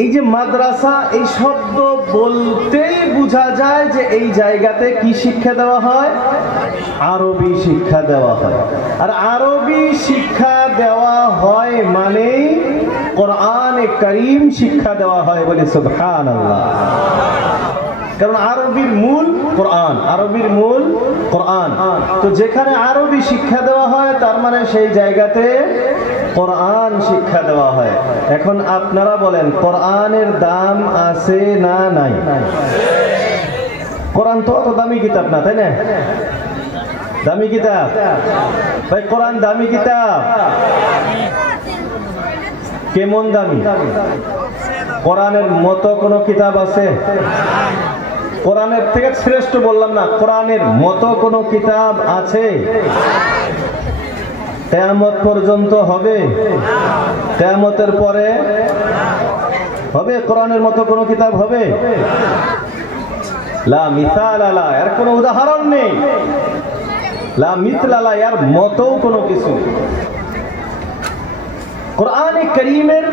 এই যে মাদ্রাসা এই শব্দ বলতেই বোঝা যায় যে এই জায়গাতে কি শিক্ষা দেওয়া হয়, আরবি শিক্ষা দেওয়া হয়। আর আরবি শিক্ষা দেওয়া হয় মানেই কোরআনে কারীম শিক্ষা দেওয়া হয়, বলে সুবহানাল্লাহ। কারণ আরবির মূল কোরআন, আরবির মূল কোরআন। তো যেখানে আরবি শিক্ষা দেওয়া হয় তার মানে সেই জায়গাতে কোরআন শিক্ষা দেওয়া হয়। এখন আপনারা বলেন কোরআনের দাম আছে না নাই? কোরআন তো অত দামি কিতাব না, তাই না? দামি কিতাব ভাই, কোরআন দামি কিতাব। কেমন দামি? কোরআনের মতো কোন কিতাব আছে? কোরআনের থেকে শ্রেষ্ঠ বললাম না, কোরআনের মতো কোন কিতাব আছে? কিয়ামত পর্যন্ত হবে? কিয়ামতের পরে হবে কোরআনের মতো কোন কিতাব হবে? লা মিসাল লা, এর কোনো উদাহরণ নেই। লা মিসলা লা, এর মতো কোনো কিছু। কোরআনে কারীমের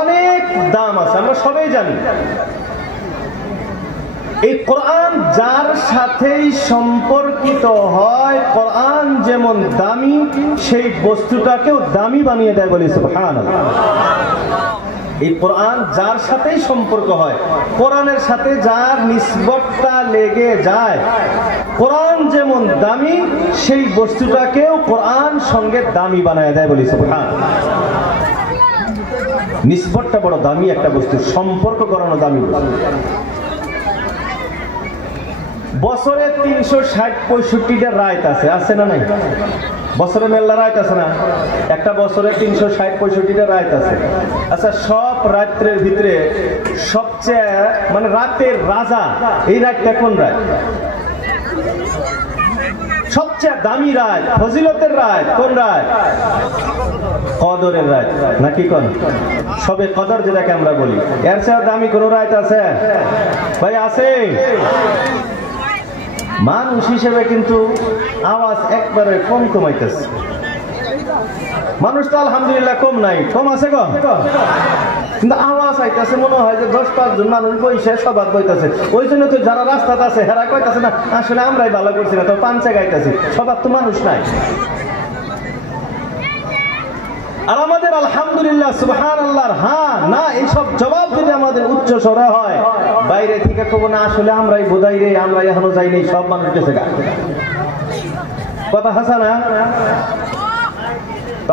অনেক দাম আছে, আমরা সবাই জানি। এই কোরআন যার সাথেই সম্পর্কিত হয়, কোরআন যেমন দামি সেই বস্তুটাকেও দামি বানিয়ে দেয়, বলি সুবহানাল্লাহ। এই কোরআন যার সাথেই সম্পর্ক হয়, কোরআনের সাথে যার নিসবতটা লেগে যায়, কোরআন যেমন দামি সেই বস্তুটাকেও কোরআন সঙ্গে দামি বানিয়ে দেয়, বলি সুবহানাল্লাহ। নিসবতটা বড় দামি একটা বস্তু, সম্পর্ক করানো দামি বস্তু। বছরে 360-65টা রাত আছে, আছে না নাই? বছরে মেলা রাত আছে না? একটা বছরে 360-65টা রাত আছে। আচ্ছা, সব রাত্রের ভিতরে সবচেয়ে মানে রাতের রাজা এই রাতটা কোন রাত? সবচেয়ে দামি রাত, ফজিলতের রাত কোন রাত? কদরের রাত, নাকি কোন? সবে কদর যেটাকে আমরা বলি, এর চেয়ে দামি কোন রাত আছে ভাই? আছে? মানুষ হিসেবে কিন্তু আওয়াজ একবারে কম কমাইতেছে। মানুষ তো আলহামদুলিল্লাহ কম নাই, কম আছে কম, কিন্তু আওয়াজ আইতেছে মনে হয় যে 10-5 জন মানুষ বইসে সবাদ বইতেছে। ওই জন্য তো যারা রাস্তাতে আছে হেরা কইতেছে না আসলে আমরাই ভালো করছি না, তো পাঞ্চে গাইতেছি, সবার তো মানুষ নাই। আর আমাদের আলহামদুলিল্লাহ সুবহানাল্লাহ হ্যাঁ না এইসব জবাব যদি আমাদের উচ্চ স্বরে হয়, বাইরে থেকে কব না আসলে আমরাই বোধাই রে, আমরা এখনো যাইনি, সব মানুষ গেছে গা। কথা হাসা না?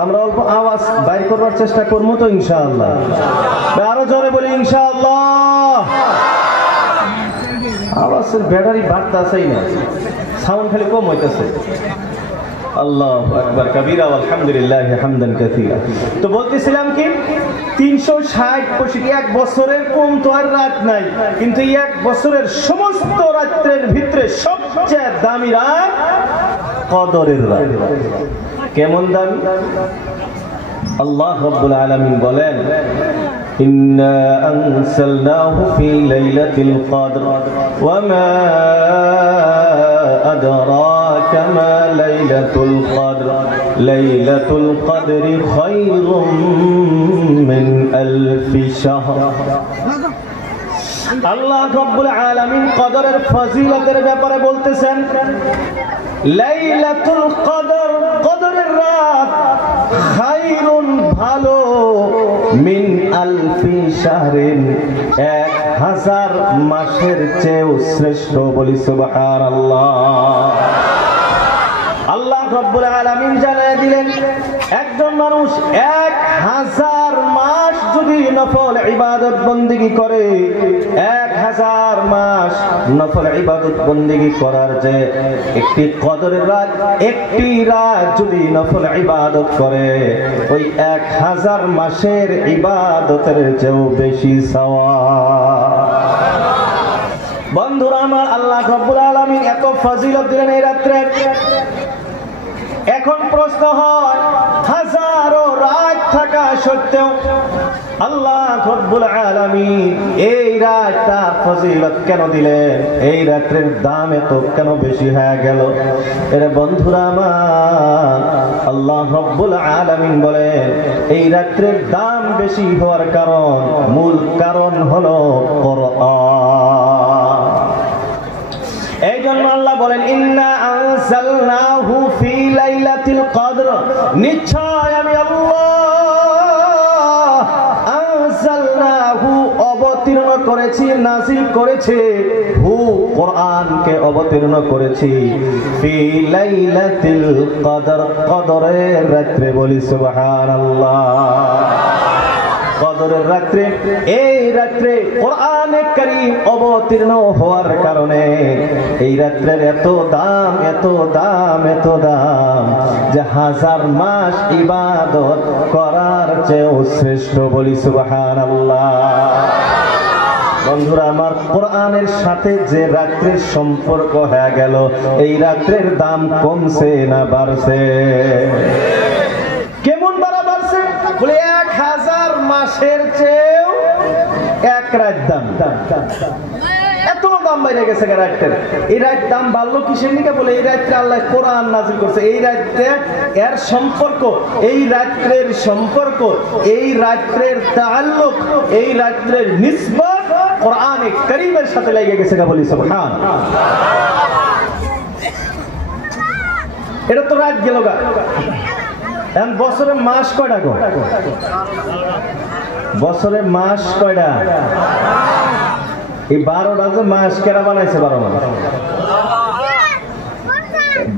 আমরা অল্প আওয়াজ বাইর করবার চেষ্টা করবো তো ইনশাআল্লাহ। আরো জোরে বলি ইনশাআল্লাহ। আওয়াজের ব্যাটারি বাড়তেছেই না, সাউন্ড খালি কম হইতেছে। আল্লাহু আকবার কাবীরা আলহামদুলিল্লাহি হামদান কাসীরা। তো বলতেছিলাম কি 360-65 এক বছরের কম তো আর রাত নাই, কিন্তু এক বছরের সমস্ত রাত্রের ভিতরে সবচেয়ে দামি রাত কদরের রাত। কেমন দামি? আল্লাহ রাব্বুল আলামিন বলেন ইন্না আনসালনাহু ফি লাইলাতিল কদর ওয়া মা আদরাকা মা লাইলাতুল কদর লাইলাতুল কদরি খায়রুম মিন আলফি শাহর। আল্লাহ রাব্বুল আলামিন কদরের ফজিলতের ব্যাপারে বলতেছেন লাইলাতুল কদর, কদরের রাত, খায়রুন ভালো, মিন আলফি শাহরিন 1000 মাসের চেয়েও শ্রেষ্ঠ, বলি সুবহানাল্লাহ। আল্লাহ রাব্বুল আলামিন জানায় দিলেন একজন মানুষ 1000 মাস যদি নফল ইবাদত বন্দেগী করে, 1000 মাস নফল ইবাদত বন্দেগী করার যে একটি কদরের রাত, একটি রাত যদি নফল ইবাদত করে, ওই 1000 মাসের ইবাদতের চেয়েও বেশি সওয়াব। বন্ধুরা আমার, আল্লাহ রাব্বুল আলামিন এত ফজিলত দিলেন এই রাত্রে। এখন প্রশ্ন হয়, হাজারো রাত থাকা সত্ত্বেও আল্লাহ রব্বুল আলামিন এই রাতটা ফজিলত কেন দিলেন, এই রাতের দাম এত কেন বেশি হয়ে গেল? এরে বন্ধুরা আমার, আল্লাহ রব্বুল আলামিন বলেন এই রাতের দাম বেশি হওয়ার কারণ, মূল কারণ হলো কোরআন। এই জন্য আল্লাহ বলেন ইন্না আনজালনাহু ফি লাইলাতিল কদর, নিশ্চয় আমি আল্লাহ আনজালনাহু অবতীর্ণ করেছি, নাযিল করেছি, হু কোরআনকে অবতীর্ণ করেছি ফি লাইলাতিল কদর, কদরের রাতে। বলি সুবহানাল্লাহ। কদরের রাত্রে, এই রাত্রে কোরআনে কারীম অবতীর্ণ হওয়ার কারণে এই রাত্রের এত দাম, এত দাম, এত দাম যে 1000 মাস ইবাদত করার চেয়েও শ্রেষ্ঠ। বলি সুবহানাল্লাহ। বন্ধুরা আমার, কোরআনের সাথে যে রাত্রের সম্পর্ক হয়ে গেল, এই রাত্রের দাম কমছে না বাড়ছে? কেমন বাড়ছে? বলে 1000 মাসের চেয়েও এক রাত দাম। এত দাম বাইরে গেছে রাতের। এই রাত দাম বাড়লো কিসের নিকে? বলে এই রাত্রে আল্লাহ কোরআন নাযিল করছে, এই রাত্রে এর সম্পর্ক, এই রাত্রের সম্পর্ক, এই রাত্রের তাআল্লুক, এই রাত্রের নিসবত কোরআনে কারীমের সাথে লেগে গেছে। বলি সুবহান। এটা তো রাত গেল গা। এখন বছরে মাস কয়টা গো? বছরে মাস কয়টা? এই 12টা যে মাস কেরা বানাইছে? 12 মাস,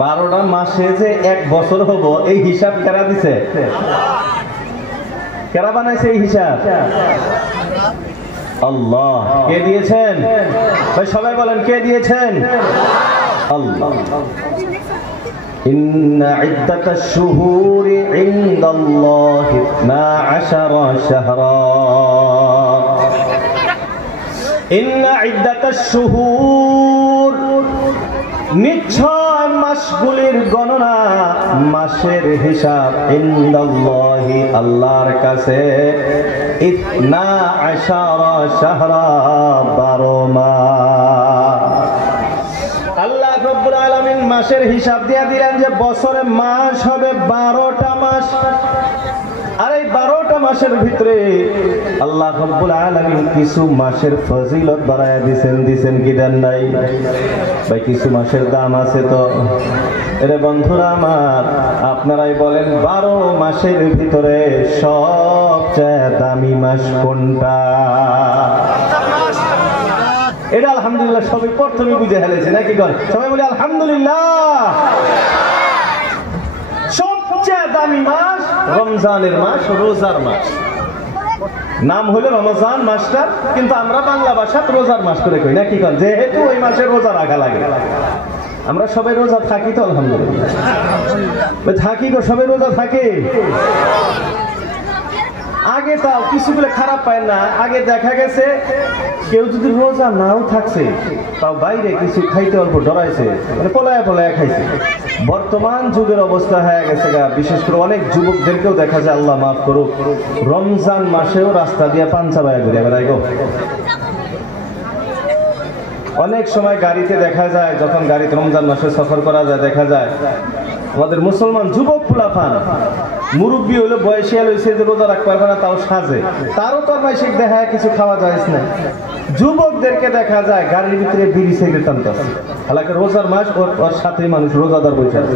12টা মাসে যে এক বছর হবো, এই হিসাব কেরা দিছে? কেরা বানাইছে এই হিসাব? আল্লাহ। কে দিয়েছেন ভাই? সবাই বলেন কে দিয়েছেন? আল্লাহ। إن عدة الشهور عند الله 12 شهرا إن عدة الشهور, নিশ্চয় মাসগুলির গণনা, মাসের হিসাব ইনদাল্লাহি, আল্লাহর কাছে 12 শাহরা, 12 মাস। আল্লাহ রব্বুল আলামিন মাসের হিসাব দিয়া দিলেন যে বছরে মাস হবে 12টা মাস। আর এই 12টা মাসের ভিতরে আল্লাহ রব্বুল আলামিন কিছু মাসের ফজিলত বাড়ায়া দিছেন কি দেন নাই? ভাই কিছু মাসের দাম আছে তো। এরে বন্ধুরা আমার, আপনারাই বলেন 12 মাসের ভিতরে সবচেয়ে দামি মাস কোনটা? এটা আলহামদুলিল্লাহ সবাই প্রথমে বুঝে ফেলেছে নাকি? সবাই বলে আলহামদুলিল্লাহ। সবচেয়ে দামি মাস রমজানের মাস, রোজার মাস। নাম হলো রমজান মাসটা, কিন্তু আমরা বাংলা ভাষাত রোজার মাস করে কই নাকি? যেহেতু ওই মাসে রোজা রাখা লাগে। আমরা সবাই রোজা থাকি তো আলহামদুলিল্লাহ। থাকি গো, সবাই রোজা থাকে। আগে তাও কিছুগুলো খারাপ পায় না। আগে দেখা গেছে কেউ যদি রোজা নাও থাকছে, তাও বাইরে কিছু খাইতে অল্প ডরাইছে, মানে পলায়া পলায়া খাইছে। বর্তমান যুগের অবস্থা হয়ে গেছে গা, বিশেষ করে অনেক যুবকদেরকেও দেখা যায়, আল্লাহ মাফ করুক, রমজান মাসেও রাস্তা দিয়ে পাঞ্চা বায়া ঘুরে বেড়াই গো। অনেক সময় গাড়িতে দেখা যায়, যখন গাড়িতে রমজান মাসে সফর করা যায়, দেখা যায় আমাদের মুসলমান যুবক ফুলাফান, মুরব্বী হইলো বয়সিয়াল হয়েছে যে রোজা রাখতে পারবে না, তাও সাজে, তারও তো মাসিক দেখা কিছু খাওয়া যায় না। যুবকদেরকে দেখা যায় গাড়ির ভিতরে বিড়ি সিগারেট টানতেছে। হালাকি রোজার মাস, ওর সাথে মানুষ রোজাদার বসে আছে।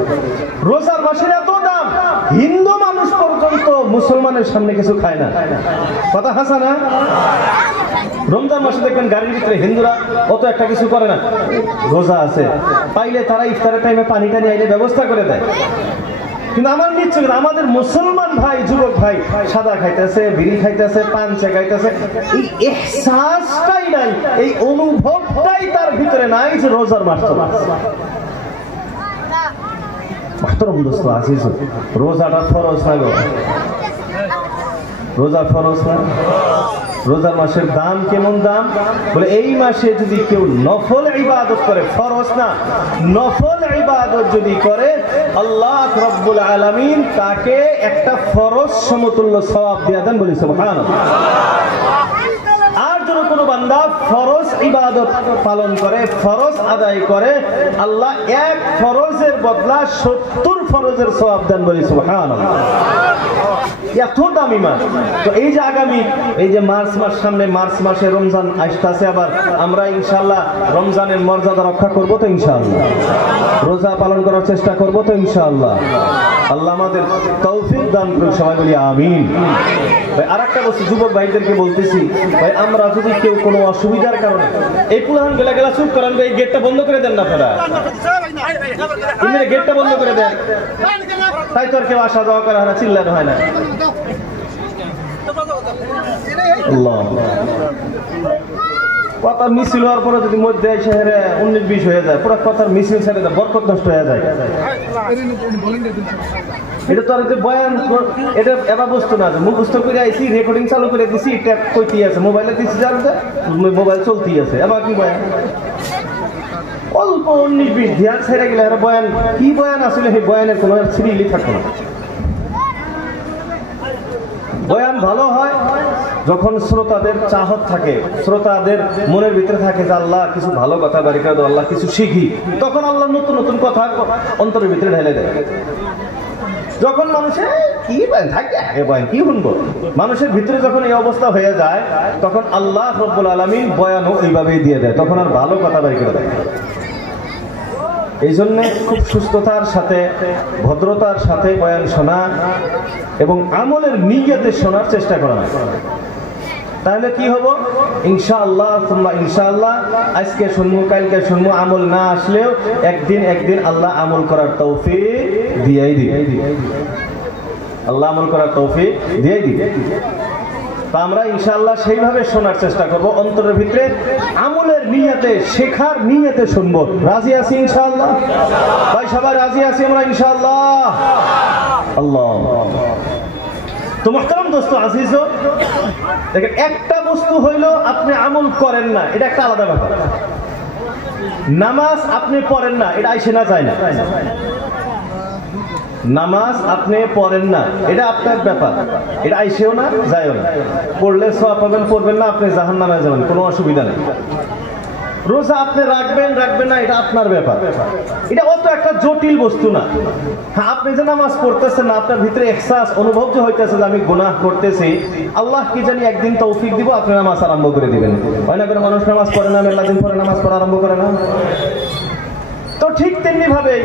রোজার মাসের এত দাম, হিন্দু মানুষ পর্যন্ত মুসলমানের সামনে কিছু খায় না। কথা হাসা না? রমজান মাসে দেখবেন গাড়ির ভিতরে হিন্দুরা অত একটা কিছু করে না, রোজা আছে, পাইলে তারা ইফতারের টাইমে পানি টানি আইলে ব্যবস্থা করে দেয়। কিন্তু আমার নিশ্চয় আমাদের মুসলমান ভাই, যুবক ভাই সাদা খাইতেছে, বিড়ি খাইতেছে, পাঞ্চে খাইতেছে, এই ইহসাসটাই নাই, এই অনুভবটাই তার ভিতরে নাই যে রোজার মাস চলছে। রোজাটা ফরজ না গো? রোজা ফরজ না? রোজার মাসের দাম কেমন দাম? বলে এই মাসে যদি কেউ নফল ইবাদত করে, ফরজ না, নফল ইবাদত যদি করে, আল্লাহ রাব্বুল আলামিন তাকে একটা ফরজ সমতুল্য সওয়াব দিয়ে দেন। বলি সুবহানাল্লাহ। আর যদি কোনো বান্দা ফরজ ইবাদত পালন করে, ফরজ আদায় করে, আল্লাহ এক ফরজের বদলা 70 ফরজের সওয়াব দেন। বলি সুবহানাল্লাহ। এত দামি মাস। তো এই যে আগামী এই যে মার্চ মাস, সামনে মার্চ মাসে রমজান আসতেছে, আবার আমরা ইনশাআল্লাহ রমজানের মর্যাদা রক্ষা করব তো ইনশাআল্লাহ, রোজা পালন করার চেষ্টা করব তো ইনশাআল্লাহ। আল্লাহ আমাদের তৌফিক দান করুন, সবাই বলি আমিন। ভাই আরেকটা বলছি, যুবক ভাইদেরকে বলতেছি, ভাই আমরা যদি কেউ কোনো অসুবিধার কারণে এই পুলাহান গেলা চুপ করেন, এই গেটটা বন্ধ করে দেন না আপনারা, গেটটা বন্ধ করে দেন, তাই তো আর কেউ আসা যাওয়া করা হয় না, চিল্লানো হয় না। কথা মিছিল হওয়ার পরে যদি মধ্যে শহরে 19-20 হয়ে যায়, পুরো কথার মিছিল ছেড়ে দেয়, বরকত নষ্ট হয়ে যায়। এটা তো আর বয়ান, এটা এবার বস্তু না, মুখস্থ করে আইসি, রেকর্ডিং চালু করে দিছি, ট্যাপ কইতেই আছে, মোবাইলে দিছি, জানতে মোবাইল চলতেই আছে, এবার কি বয়ান? অল্প 19-20 ধ্যান ছেড়ে গেলে বয়ান কি বয়ান আসলে, সেই বয়ানের কোনো সিরিয়ালি থাকবে না। বয়ান ভালো হয় যখন শ্রোতাদের চাহত থাকে, শ্রোতাদের মনের ভিতরে থাকে যে আল্লাহ কিছু ভালো কথা বাড়ি করে দাও, আল্লাহ কিছু শিখি, তখন আল্লাহ নতুন নতুন কথা অন্তরের ভিতরে ঢেলে দেয়। যখন মানুষের কি থাকে বয়ান কি শুনবো, মানুষের ভিতরে যখন এই অবস্থা হয়ে যায়, তখন আল্লাহ রাব্বুল আলামিন বয়ানও এইভাবেই দিয়ে দেয়, তখন আর ভালো কথা বাড়ি করে দেয়। এই জন্য খুব সুস্থতার সাথে, ভদ্রতার সাথে বয়ান শোনা এবং আমলের নিয়তে শোনার চেষ্টা করা। তাহলে কি হবো? ইনশাআল্লাহ ইনশাআল্লাহ আজকে শুনবো, কালকে শুনবো, আমল না আসলেও একদিন আল্লাহ আমল করার তৌফিক দিয়েই দিবে, আল্লাহ আমল করার তৌফিক দিয়েই দিবে। তা আমরা ইনশাআল্লাহ সেইভাবে শোনার চেষ্টা করব, অন্তরের ভিতরে আমলের নিয়তে, শেখার নিয়তে শুনবো। রাজি আছি ইনশাআল্লাহ? ভাই সবাই রাজি আছি আমরা ইনশাআল্লাহ? আল্লাহ। তো মুহতারাম দোস্ত আজিজ, দেখেন একটা বস্তু হইল আপনি আমল করেন না, এটা একটা আলাদা ব্যাপার। নামাজ আপনি পড়েন না, এটা আইসে না যায় না। নামাজ আপনি পড়েন না, এটা আপনার ব্যাপার, এটা আইসেও না যায়ও না। পড়লে সওয়াব পাবেন, পড়বেন না আপনি জাহান্নামে যাবেন, কোনো অসুবিধা নেই। রোজা আপনি রাখবেন না, এটা আপনার ব্যাপার, এটা অত একটা জটিল বস্তু না। হ্যাঁ, আপনি যে নামাজ পড়তেছেন না, আপনার ভিতরে এহসাস অনুভব যে হইতেছে যে আমি গুনাহ করতেছি, আল্লাহ কি জানি একদিন তৌফিক দিব, আপনি নামাজ আরম্ভ করে দিবেন। হয় না, কোনো মানুষ নামাজ পড়ে না, মেলা দিন পরে নামাজ পড়া আরম্ভ করে না। তো ঠিক তেমনি ভাবে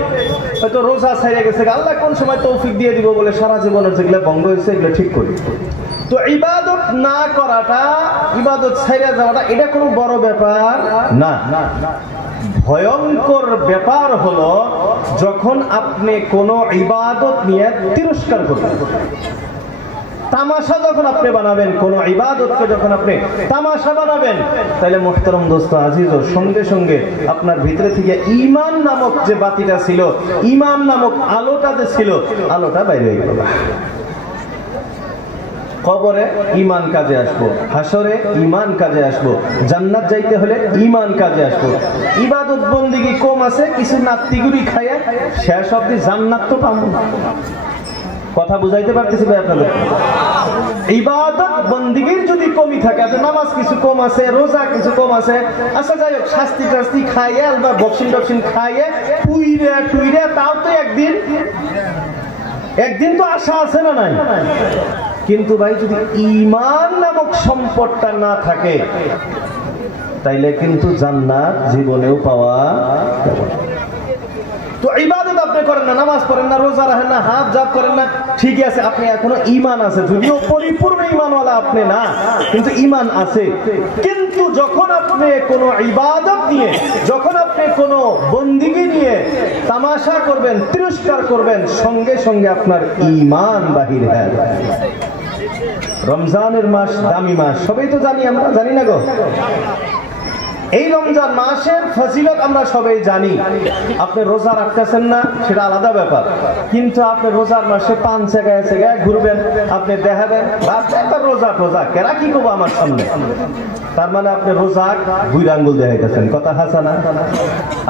হয়তো রোজা ছাইড়ে গেছে, আল্লাহ কোন সময় তৌফিক দিয়ে দিব বলে সারা জীবনের যেগুলো ভঙ্গ হয়েছে এগুলো ঠিক করি। তো ইবাদত না করাটা, ইবাদত ছাইড়ে যাওয়াটা, এটা কোনো বড় ব্যাপার না। ভয়ঙ্কর ব্যাপার হলো যখন আপনি কোনো ইবাদত নিয়ে তিরস্কার করবেন, তামাশা যখন আপনি বানাবেন, কোন ইবাদতকে যখন আপনি তামাশা বানাবেন, তাহলে মুহতারাম দোস্ত আজিজ, সঙ্গে সঙ্গে আপনার ভিতরে থেকে ঈমান নামক যে বাতিটা ছিল, ঈমান নামক আলোটা যে ছিল, আলোটা বাইরে হয়ে গেল। কবরে ঈমান কাজে আসবো, হাসরে ঈমান কাজে আসবো, জান্নাত যাইতে হলে ঈমান কাজে আসবো। ইবাদত বন্দেগী কম আছে, কিছু নাত্তিগুড়ি খাইয়া শেষ অবধি জান্নাত তো পাবো না। কথা বুঝাইতে পারতেছি ভাই আপনাদের? ইবাদত বন্দেগীর যদি কমি থাকে, আপনার নামাজ কিছু কম আছে, রোজা কিছু কম আছে, আচ্ছা যাই হোক, শাস্তি টাস্তি খাইয়ে বা বক্সিং টক্সিং খাইয়ে টুইরে তাও তো একদিন তো আশা আছে না নাই? কিন্তু ভাই যদি ঈমান নামক সম্পদটা না থাকে, তাইলে কিন্তু জান্নাত জীবনেও পাওয়া যাবে না। তো ইবাদত আপনি করেন না, নামাজ পড়েন না, রোজা রাখেন না, হাত জাপ করেন না, ঠিকই আছে, আপনি এখনো ঈমান আছে, যদিও পরিপূর্ণ ঈমানওয়ালা আপনি না, কিন্তু ঈমান আছে। কিন্তু যখন আপনি কোনো ইবাদত নিয়ে, যখন আপনি কোনো বন্দেগী নিয়ে তামাশা করবেন, তিরস্কার করবেন, সঙ্গে সঙ্গে আপনার ঈমান বাহির হয়ে যাবে। রমজানের মাস দামি মাস, সবাই তো জানি, আমরা জানি না গো? এই রমজান মাসের ফজিলত আমরা সবাই জানি। আপনি রোজা রাখতেছেন না সেটা আলাদা ব্যাপার, কিন্তু আপনি রোজার মাসে পান জায়গায় জায়গায় ঘুরবেন, আপনি দেখাবেন রোজা টোজা কেরা কি করবো আমার সামনে, তার মানে আপনি রোজা দুই আঙ্গুল দেখাইতেছেন, কথা হাসানা।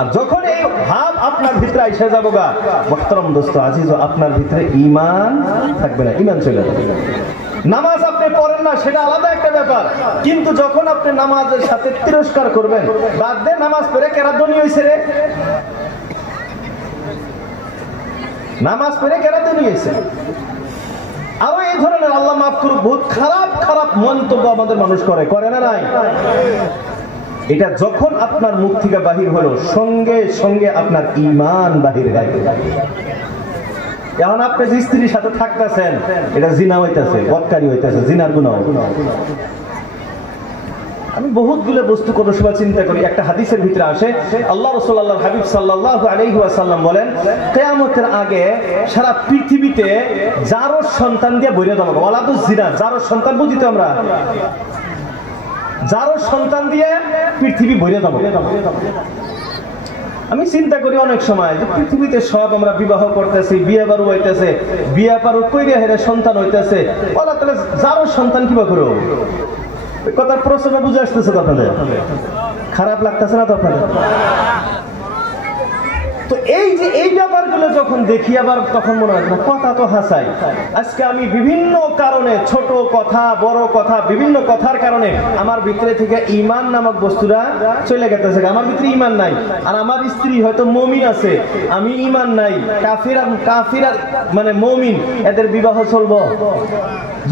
আর যখন এই ভাব আপনার ভিতরে এসে যাবো গা মোহতারাম দোস্ত আজিজ, আপনার ভিতরে ঈমান থাকবে না, ঈমান চলে যাবে। নামাজ আপনি পড়েন না সেটা আলাদা একটা ব্যাপার, কিন্তু যখন আপনি নামাজের সাথে তিরস্কার করবেন, বাদ দিয়ে নামাজ পড়ে কেরা ধনী হয়েছে রে, নামাজ পড়ে কেরা ধনী হয়েছে। আরো এই ধরনের আল্লাহ মাফ করুক বহুত খারাপ খারাপ মন্তব্য আমাদের মানুষ করে না নাই? এটা যখন আপনার মুখ থেকে বাহির হলো সঙ্গে সঙ্গে আপনার ঈমান বাহির হয়ে গেল। এখন আপনি যে স্ত্রীর সাথে থাকতেছেন এটা জিনা হইতেছে, বদকারি হইতেছে, জিনার গুনাহ। আমি বহুতগুলো বস্তু কোন সময় চিন্তা করি, একটা হাদিসের ভিতরে আসে আল্লাহ রাসূল আল্লাহর হাবিব সাল্লাল্লাহু আলাইহি ওয়াসাল্লাম বলেন কিয়ামতের আগে সারা পৃথিবীতে যারও সন্তান দিয়ে ভরে দেব, ওয়ালাদুজ জিনা, যারও সন্তান বুঝিতে আমরা, যারও সন্তান দিয়ে পৃথিবী ভরে দেব। আমি চিন্তা করি অনেক সময় যে পৃথিবীতে সব আমরা বিবাহ করতেছি, বিয়ে বারু হইতেছে, বিয়ে বারু কইরে হেরে সন্তান হইতেছে, বলা তাহলে যারও সন্তান কিবা করো, কথার প্রশ্নটা বুঝে আসতেছে তো আপনাদের? খারাপ লাগতেছে না তো আপনাদের? তো এই যে এই ব্যাপারগুলো যখন দেখি আবার তখন মনে হয় না কথা তো হাসাই। আজকে আমি বিভিন্ন কারণে, ছোট কথা বড় কথা, বিভিন্ন কথার কারণে আমার ভিতরে থেকে ঈমান নামক বস্তুটা চলে গেছে। আমার ভিতরে ঈমান নাই, আর আমার স্ত্রী হয়তো মুমিন আছে, আমি ঈমান নাই। কাফির মানে মুমিন, এদের বিবাহ চলবো?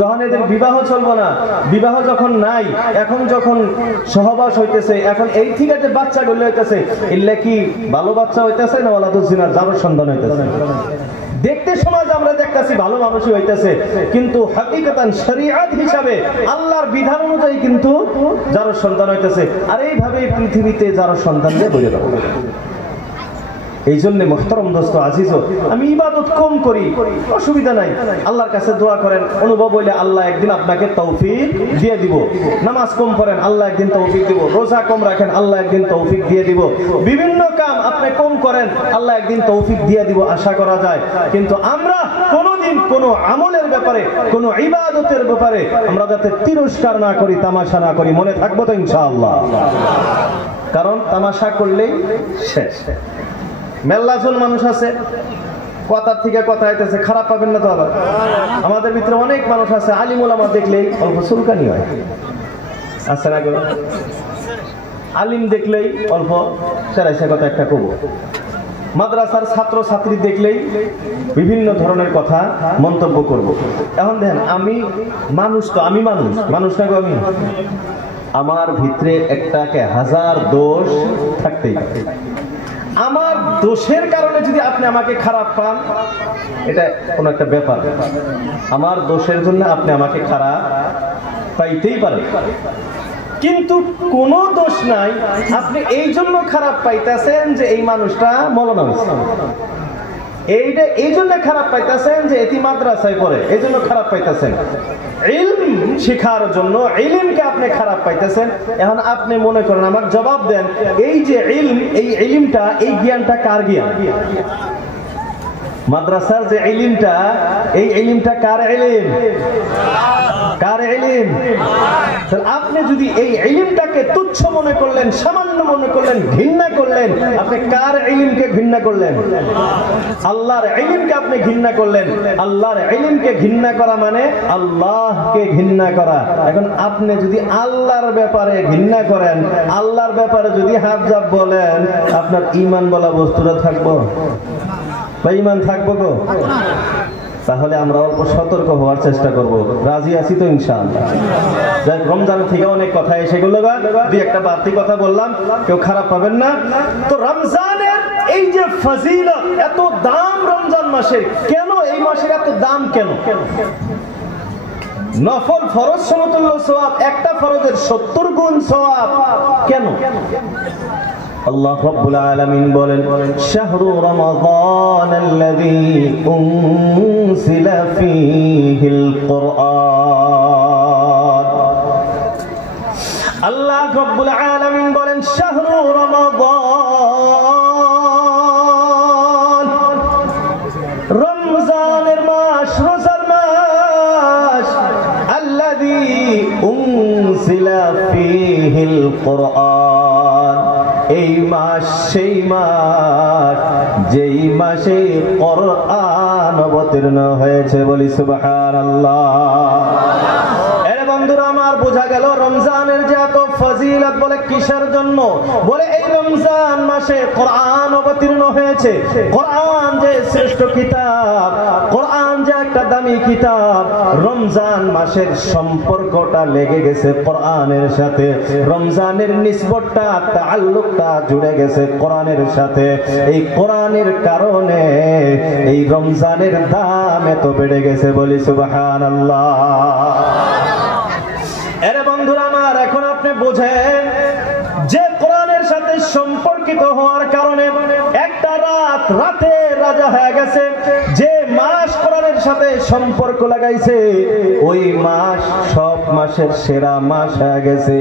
যখন এদের বিবাহ চলবো না, বিবাহ যখন নাই, এখন যখন সহবাস হইতেছে, এখন এই থেকে যে বাচ্চা গুলো হইতেছে, এগুলা কি ভালো বাচ্চা হইতেছে না ওয়ালাদুজ জিনার জারর সন্তান হইতেছে? দেখতে সমাজ আমরা দেখতেছি ভালো মানুষই হইতেছে, কিন্তু হাকিকাতান শরীয়ত হিসাবে আল্লাহর বিধান অনুযায়ী কিন্তু জারর সন্তান হইতেছে। আর এইভাবে পৃথিবীতে জারর সন্তান দিয়ে বলে দেবো। এই জন্য মুহতারাম দোস্ত আজিজ, আমি ইবাদত কম করি, অসুবিধা নাই, আল্লাহর কাছে দোয়া করেন, অনুভব হইলে আল্লাহ একদিন আপনাকে তৌফিক দিয়ে দিব। নামাজ কম পড়েন, আল্লাহ একদিন তৌফিক দিব। রোজা কম রাখেন, আল্লাহ একদিন তৌফিক দিয়ে দিব। বিভিন্ন কাম আপনি কম করেন, আল্লাহ একদিন তৌফিক দিয়ে দিব, আশা করা যায়। কিন্তু আমরা কোনোদিন কোনো আমলের ব্যাপারে, কোনো ইবাদতের ব্যাপারে আমরা যাতে তিরস্কার না করি, তামাশা না করি, মনে থাকবো তো ইনশাআল্লাহ? কারণ তামাশা করলেই শেষ। মেল্লাজন মানুষ আছে, কথার থেকে কথা হইতেছে, খারাপ পাবেন না তো? আবার আমাদের ভিতরে অনেক মানুষ আছে আলিম ওলামা দেখলেই অল্প চুলকানি হয়, আছে না? আলিম দেখলেই অল্প সেরাইসা কথা একটা কব, মাদ্রাসার ছাত্র ছাত্রী দেখলেই বিভিন্ন ধরনের কথা মন্তব্য করব। এখন দেখেন, আমি মানুষ তো, আমি মানুষ না গো, আমি আমার ভিতরে একটাকে হাজার দোষ থাকতেই পারে। আমার দোষের কারণে যদি আপনি আমাকে খারাপ পান, এটা কোন একটা ব্যাপার। আমার দোষের জন্য আপনি আমাকে খারাপ পাইতেই পারেন, কিন্তু কোন দোষ নাই, আপনি এই জন্য খারাপ পাইতেছেন যে এই মানুষটা মৌলানা হয়েছে, এই জন্য খারাপ পাইতেছেন যে এটি মাদ্রাসায় পড়ে, এই জন্য খারাপ পাইতেছেন। ইলম শেখার জন্য ইলমকে আপনি খারাপ পাইতেছেন। এখন আপনি মনে করেন, আমার জবাব দেন, এই যে ইলম, এই ইলমটা, এই জ্ঞানটা কার জ্ঞান? মাদ্রাসার যে ইলমটা, এই ইলমটা কার ইলম? কার ইলম? আপনি যদি এই ইলমটাকে তুচ্ছ মনে করলেন, সামান্য মনে করলেন, ঘৃণা করলেন, আপনি কার ইলমকে ঘৃণা করলেন? আল্লাহর ইলমকে আপনি ঘৃণা করলেন। আল্লাহর ইলমকে ঘৃণা করা মানে আল্লাহকে ঘৃণা করা। এখন আপনি যদি আল্লাহর ব্যাপারে ঘৃণা করেন, আল্লাহর ব্যাপারে যদি হাবজাব বলেন, আপনার ঈমান বলা বস্তুটা থাকবো বা ঈমান থাকবো গো? তাহলে আমরা অল্প সতর্ক হওয়ার চেষ্টা করব। রাজি আছি তো ইনশাআল্লাহ? রমজান থেকে অনেক কথা এসে গেল, দুই একটা বাড়তি কথা বললাম, কেউ খারাপ পাবেন না। তো রমজানের এই যে ফজিলত, এত দাম রমজান মাসে, কেন এই মাসের এত দাম কেন? নফল ফরজ সমতুল্য সওয়াব, একটা ফরজের 70 গুণ সওয়াব, কেন? আল্লাহ রাব্বুল আলামিন বলেন, শাহরু রমাদানাল্লাযী উনজিলা ফীহিল কুরআন। আল্লাহ রাব্বুল আলামিন বলেন শাহরু রমাদান, রমজানের মাস, রোজার মাস, আল্লাযী উনজিলা ফীহিল কুরআন, এই মাস সেই মাস যেই মাসে কুরআন অবতীর্ণ হয়েছে, বলি সুবহানাল্লাহ। বন্ধুরা আমার, বোঝা গেল রমজানের যে এত ফজিলত, বলে কিসের জন্য? বলে এই রমজান মাসে কোরআন অবতীর্ণ হয়েছে। কোরআন যে শ্রেষ্ঠ কিতাব, কোরআন যে একটা দামি কিতাব, রমজান মাসের সম্পর্কটা লেগে গেছে কোরআনের সাথে, রমজানের নিসবতটা, তাআল্লুকটা জুড়ে গেছে কোরআনের সাথে। এই কোরআনের কারণে এই রমজানের দাম এত বেড়ে গেছে, বলি সুবহানাল্লাহ। এরে বন্ধুরা আমার, এখন আপনি বোঝেন যে কোরআনের সাথে সম্পর্কিত হওয়ার কারণে একটা রাতে রাজা হয়ে গেছে। যে মাস কোরআনের সাথে সম্পর্ক লাগাইছে ওই মাস সব মাসের সেরা মাস হয়ে গেছে।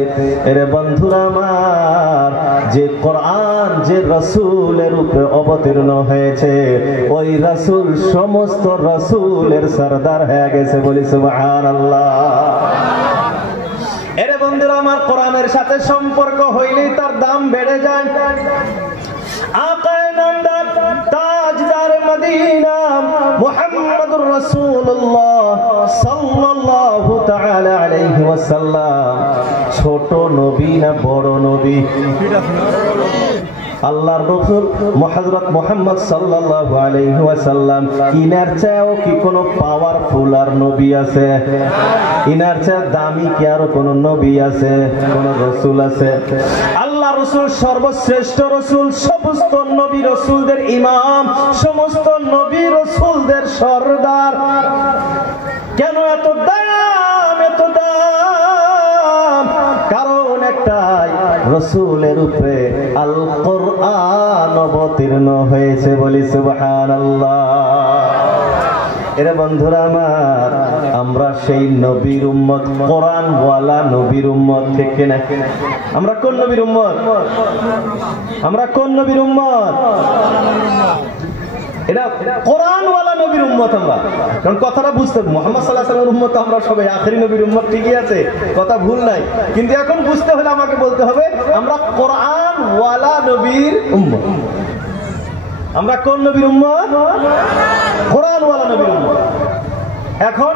এরে বন্ধুরা আমার, যে কোরআন যে রাসূলের উপরে অবতীর্ণ হয়েছে ওই রাসূল সমস্ত রাসূলের সরদার হয়ে গেছে, বলি সুবহানাল্লাহ। এরে বন্ধুরা আমার, কোরআনের সাথে সম্পর্ক হইলেই তার দাম বেড়ে যায়। আকায়ে নামদার তাজদার মদিনা মুহাম্মদুর রাসূলুল্লাহ সাল্লাল্লাহু তাআলা আলাইহি ওয়াসাল্লাম ছোট নবী না বড় নবী? আল্লাহর রাসূল হযরত মুহাম্মদ সাল্লাল্লাহু আলাইহি ওয়াসাল্লাম ইনার চেয়েও কি কোনো পাওয়ারফুল আর নবী আছে? ইনার চেয়ে দামি কি আর কোন নবী আছে, কোন রাসূল আছে? আল্লাহ রাসূল সর্বশ্রেষ্ঠ রাসূল, সমস্ত নবী রাসূলদের ইমাম, সমস্ত নবী রাসূলদের সরদার। কেন এত দাম, এত দাম? কারণ একটাই, রাসূলের উপরে আল কোরআন অবতীর্ণ হয়েছে, বলি সুবহানাল্লাহ। এরে বন্ধুরা আমার, আমরা সেই নবীর উম্মত, কোরআন ওয়ালা নবীর উম্মত, ঠিক কিনা? আমরা কোন নবীর উম্মত? আমরা কোন নবীর উম্মত? এটা কোরআন ওয়ালা নবীর উম্মত আমরা। কারণ কথাটা বুঝতে হবে, মুহাম্মদ সাল্লাল্লাহু আলাইহি ওয়াসাল্লামের উম্মত আমরা সবাই, আখেরি নবীর উম্মত, ঠিকই আছে, কথা ভুল নাই। কিন্তু এখন বুঝতে হলে আমাকে বলতে হবে আমরা কোরআন ওয়ালা নবীর উম্মত। আমরা কোন নবীর উম্মত? কোরআন ওয়ালা নবীর উম্মত। এখন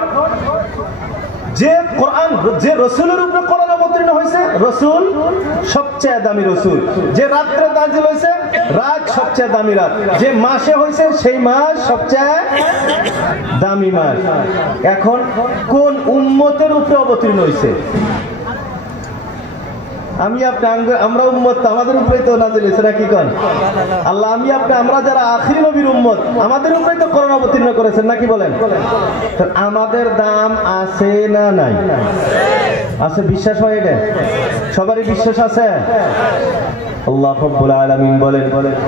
যে কোরআন, যে রাসূলের উপরে কোরআন অবতীর্ণ হয়েছে, রাসূল সবচেয়ে দামি রাসূল। যে রাত্রে নাযিল হয়েছে, রাত সবচেয়ে দামি রাত। যে মাসে হয়েছে সেই মাস সবচেয়ে দামি মাস। এখন কোন উম্মতের উপরে অবতীর্ণ হয়েছে? আমি আপনি, আমরা উম্মত, আমাদের উপরেই তো নাযিল হয়েছে, নাকি কোন? আল্লাহ আমি আপনি, আমরা যারা আখিরি নবীর উম্মত, আমাদের উপরেই তো কোরআন অবতীর্ণ করেছেন, নাকি বলেন? আমাদের দাম আছে না নাই? আছে। বিশ্বাস হয় এটা? সবারই বিশ্বাস আছে? আল্লাহ রাব্বুল আলামিন বলেন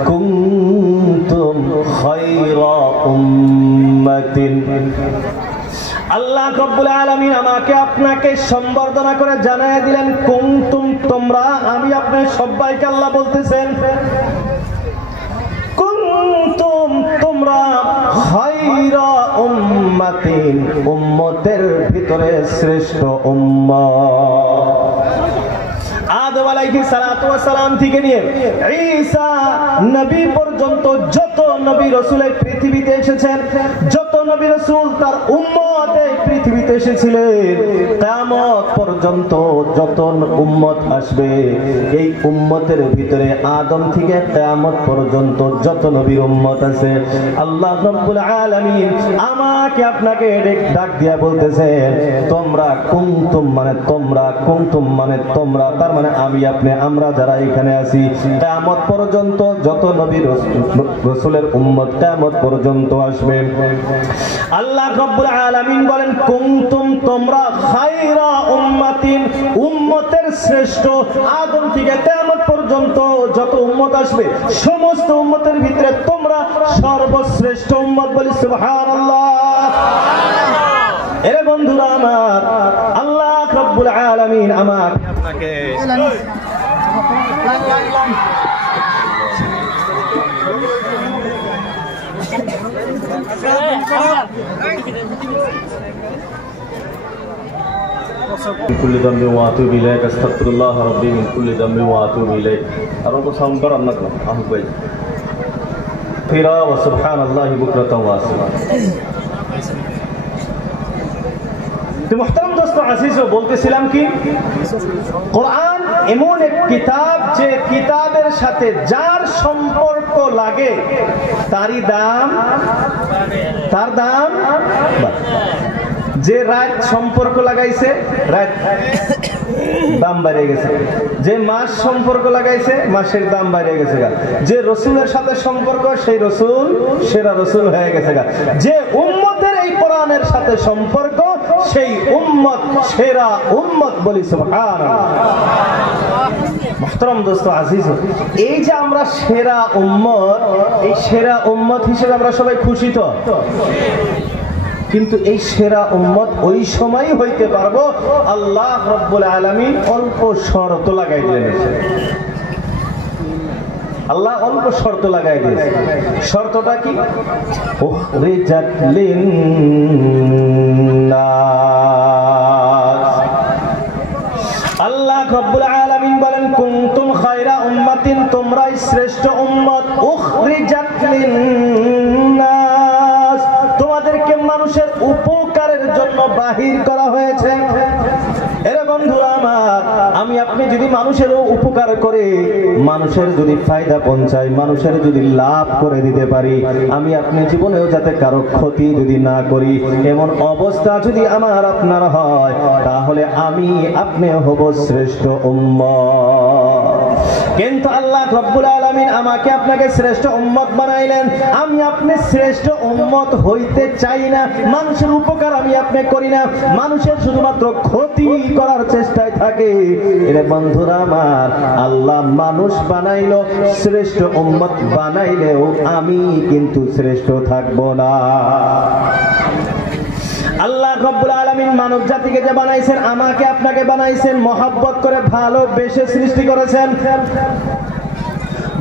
কুনতুম খায়রা উম্মাতিন। আল্লাহ রাব্বুল আলামিন আমাকে আপনাকে সম্বর্ধনা করে জানায় দিলেন কুনতুম, তোমরা। আমি আপনার সবাইকে আল্লাহ বলতেছেন কুনতুম, তোমরা খায়রা উম্মাতিন, উম্মতের ভিতরে শ্রেষ্ঠ উম্মত। আদম আলাইহিস সালাতু ওয়াস সালাম থেকে নিয়ে ঈসা নবী পর্যন্ত যত নবী রাসূল এই পৃথিবীতে এসেছেন, যত নবী রাসূল তার উম্মত এই পৃথিবীতে এসেছিলেন, কিয়ামত পর্যন্ত যত উম্মত আসবে, এই উম্মতের ভিতরে আদম থেকে কিয়ামত পর্যন্ত যত নবীর উম্মত আছে, আল্লাহ রাব্বুল আলামিন আমাকে আপনাকে ডাক দিয়া বলতেছেন তোমরা কুনতুম মানে তোমরা, কুনতুম মানে তোমরা, তার মানে আমি আপনি, আমরা যারা এখানে আছি, কিয়ামত পর্যন্ত যত নবী রাসূলের উম্মত কিয়ামত পর্যন্ত আসবে। আল্লাহ রাব্বুল আলামিন বলেন কুনতুম, তোমরা খায়রা উম্মাতিন, উম্মতের শ্রেষ্ঠ। আদম থেকে কিয়ামত পর্যন্ত যত উম্মত আসবে সমস্ত উম্মতের ভিতরে তোমরা সর্বশ্রেষ্ঠ উম্মত, বলি সুবহানাল্লাহ। এরে বন্ধুরা আমার, আল্লাহ রাব্বুল আলামিন আমাকে كل ذنب واتوب اليك استغفر الله ربي من كل ذنب واتوب اليك ارجو সাউন্ড করার না আহু ভাই ফিরা ওয়া সুবহানাল্লাহি বুকরাতাও ওয়াসিলা তো মুহতারাম দোস্ত আজিজ বলতেছিলাম কি কোরআন এমন এক কিতাব যে কিতাবের সাথে যার সম্পর্ক লাগে তার দাম যে রাত সম্পর্ক লাগাইছে রাত দাম বেড়ে গেছে, যে মাস সম্পর্ক লাগাইছে মাসের দাম বেড়ে গেছে, যে রসুলের সাথে সম্পর্ক সেই রসুল সেরা রসুল হয়ে গেছে, যে উম্মতের এই কোরআনের সাথে সম্পর্ক সেই উম্মত সেরা উম্মত বলি সুবহানাল্লাহ। মুহতারাম দোস্ত আজিজ, এই যে আমরা সেরা উম্মত, এই সেরা উম্মত হিসেবে আমরা সবাই খুশি তো, কিন্তু এই সেরা উম্মত ওই সময় হইতে পারবো আল্লাহ রাব্বুল আলামিন অল্প শর্ত লাগাই দিলেন। আল্লাহ অল্প শর্ত লাগাই দিয়েছে। শর্তটা কি? উখরিজাত লিন-নাস। আল্লাহ রাব্বুল আলামিন বলেন কুনতুম খায়রা উম্মাতিন, তোমরাই শ্রেষ্ঠ উম্মত। উখরিজাত লিন-নাস, তোমাদেরকে মানুষের উপকারের জন্য বাহির করা হয়েছে। এরে বন্ধুরা আমার, আমি আপনি যদি মানুষের উপকার করে, মানুষের যদি ফায়দা পৌঁছায়, মানুষের যদি লাভ করে দিতে পারি, আমি আপনি জীবনেও যাতে কারো ক্ষতি যদি না করি, এমন অবস্থা যদি আমার আপনার হয়, তাহলে আমি আপনি হব শ্রেষ্ঠ উম্মত। কিন্তু আল্লাহ রাব্বুল আলামিন আমাকে আপনাকে শ্রেষ্ঠ উম্মত বানাইলেন। আমি আপনি শ্রেষ্ঠ উম্মত হইতে চাই না, মানুষের উপকার আমি আপনি করি না, মানুষের শুধুমাত্র ক্ষতি করার চেষ্টায় থাকে। এরে বন্ধুরা আমার, আল্লাহ মানুষ বানাইলো, শ্রেষ্ঠ উম্মত বানাইলেও আমি কিন্তু শ্রেষ্ঠ থাকবো না। আল্লাহ রাব্বুল আলামিন মানব জাতিকে যে বানাইছেন, আমাকে আপনাকে বানাইছেন, মহব্বত করে ভালোবেসে সৃষ্টি করেছেন।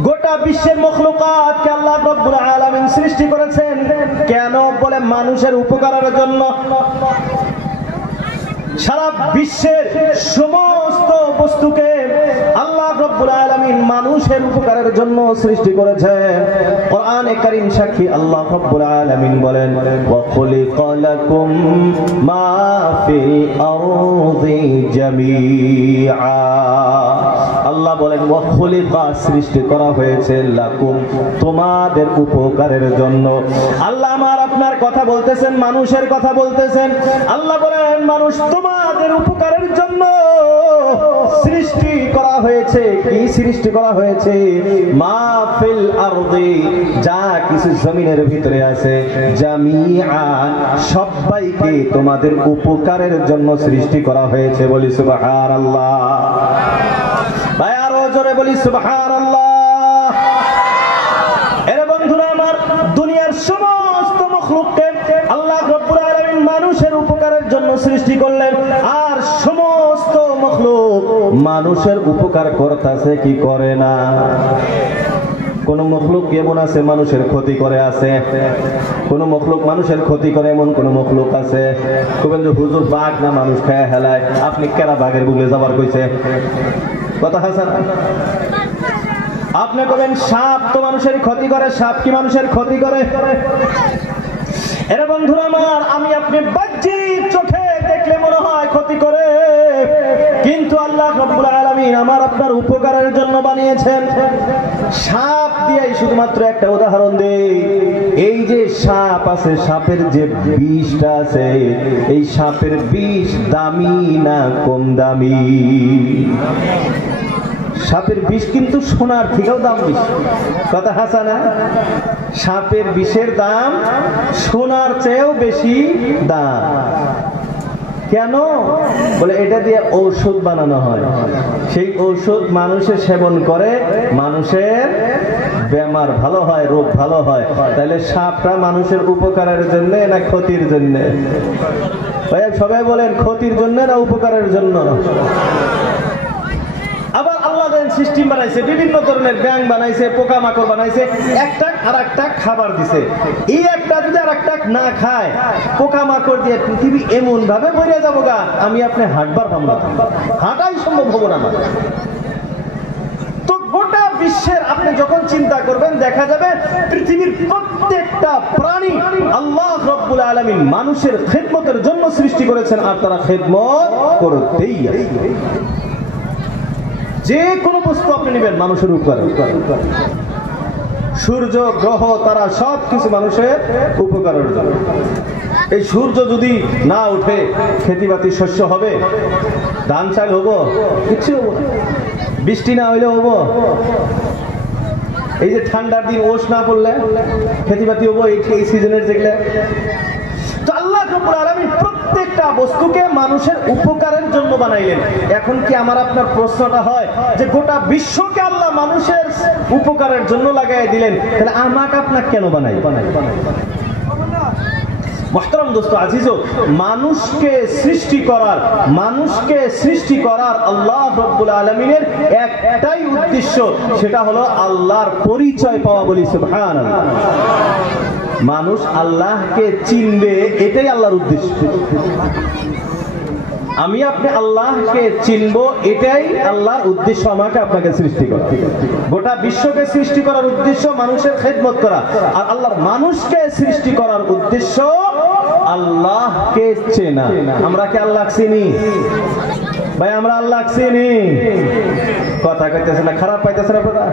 গোটা বিশ্বের মখলুকাতকে আল্লাহ রাব্বুল আলামিন সৃষ্টি করেছেন কেন? বলে মানুষের উপকারের জন্য। সারা বিশ্বের সমস্ত বস্তুকে আল্লাহ রাব্বুল আলামিন মানুষের উপকারের জন্য সৃষ্টি করেছেন। কোরআনে কারীম সাক্ষী, আল্লাহ রাব্বুল আলামিন বলেন ওয়া খুলিকা লাকুম মা ফিল আরদি জামিআ। আল্লাহ বলেন ওয়া খুলিকা, সৃষ্টি করা হয়েছে, লাকুম, তোমাদের উপকারের জন্য। আল্লাহ আমার আপনার কথা বলতেছেন, মানুষের কথা বলতেছেন। আল্লাহ বলেন মানুষ তোমাদের উপকারের জন্য সৃষ্টি করা হয়েছে। কি সৃষ্টি করা হয়েছে? মা ফিল আরদি, যা কিছু জমিনের ভিতরে আছে, জামিআন, সবাইকে তোমাদের উপকারের জন্য সৃষ্টি করা হয়েছে। বলি সুবহানাল্লাহ। ভাই আরো জোরে বলি সুবহানাল্লাহ। এরে বন্ধুরা আমার, দুনিয়ার সমস্ত মখলুককে আল্লাহ রাব্বুল আলামিন মানুষের উপকারের জন্য সৃষ্টি করলেন। আর সমস্ত মখলুক মানুষের উপকার করতেছে কি করে না? কোন মখলুক এমন আছে মানুষের ক্ষতি করে আছে? কোন মখলুক মানুষের ক্ষতি করে এমন কোন মখলুক আছে? কবেন যে হুজুর বাঘ না মানুষ খায় হেলায়, আপনি কেরা বাঘের বুকে যাবার কইছে? কথা হাসান। আপনি কবেন সাপ তো মানুষের ক্ষতি করে, সাপ কি মানুষের ক্ষতি করে? এরে বন্ধুরা আমার, আমি আপনি বাহ্যিক চোখে দেখলে মনে হয় ক্ষতি করে, কিন্তু আল্লাহ রাব্বুল আলামিন আমার আপনার উপকারের জন্য বানিয়েছেন। সাপ দিয়েই শুধুমাত্র একটা উদাহরণ দেই। এই যে সাপ আছে, সাপের যে বিষটা আছে, এই সাপের বিষ দামি না কম দামি? সাপের বিষ কিন্তু সোনার থেকেও দাম বেশি। কথা হাসা না? সাপের বিষের দাম সোনার চেয়েও বেশি দাম। কেন? বলে এটা দিয়ে ঔষধ বানানো হয়। সেই ঔষধ মানুষে সেবন করে, মানুষের বেমার ভালো হয়, রোগ ভালো হয়। তাহলে সাপটা মানুষের উপকারের জন্য না ক্ষতির জন্য? সবাই বলেন ক্ষতির জন্য না উপকারের জন্য? সিস্টেম বানাইছে, বিভিন্ন ধরনের ব্যাঙ বানাইছে, পোকামাকড় বানাইছে, একটা আর একটা খাবার দিছে। এই একটা যদি আর একটা না খায়, পোকামাকড় দিয়ে পৃথিবী এমন ভাবে ভরে যাবো গা, আমি আপনি হাঁটবার পাবো না, হাঁটাই সম্ভব হবো না। তো গোটা বিশ্বের আপনি যখন চিন্তা করবেন, দেখা যাবে পৃথিবীর প্রত্যেকটা প্রাণী আল্লাহ রাব্বুল আলামিন মানুষের খেদমতের জন্য সৃষ্টি করেছেন, আর তারা খেদমত করতেই আছে। যে কোনো বস্তু আপনি নেবেন মানুষের উপকার, সূর্য, গ্রহ, তারা সব কিছু মানুষের উপকারের জন্য। এই সূর্য যদি না উঠে খেতিবাতি শস্য হবে? ধান চাল হবো? কিছু হবো না। বৃষ্টি না হইলে হবো? এই যে ঠান্ডার দিন ওশ না পড়লে খেতিবাতি হবো? এই সিজনের যেগুলো। তো আল্লাহ রাব্বুল আলামিন প্রত্যেকটা বস্তুকে মানুষের উপকারের জন্য বানাইলেন। এখন কি আমার আপনার প্রশ্নটা হয় যে গোটা বিশ্বকে আল্লাহ মানুষের উপকারের জন্য লাগাই দিলেন, তাহলে আমাকে আপনাকে কেন বানাই? মুহতারাম দোস্ত আজিজো, মানুষকে সৃষ্টি করার আল্লাহ রাব্বুল আলামিনের একটাই উদ্দেশ্য, সেটা হলো আল্লাহর পরিচয় পাওয়া। বলি সুবহানাল্লাহ। মানুষ আল্লাহকে চিনবে, এটাই আল্লাহর উদ্দেশ্য। আমি আপনি আল্লাহকে চিনবো, এটাই আল্লাহর উদ্দেশ্য, আমাকে আপনাকে সৃষ্টি করা। গোটা বিশ্বকে সৃষ্টি করার উদ্দেশ্য মানুষের খেদমত করা, আর আল্লাহর মানুষকে সৃষ্টি করার উদ্দেশ্য আল্লাহকে চেনা। আমরা কি আল্লাহ চিনি ভাই? আমরা আল্লাহ চিনি? কথা কইতেছে না, খারাপ পাইতেছে না কথা?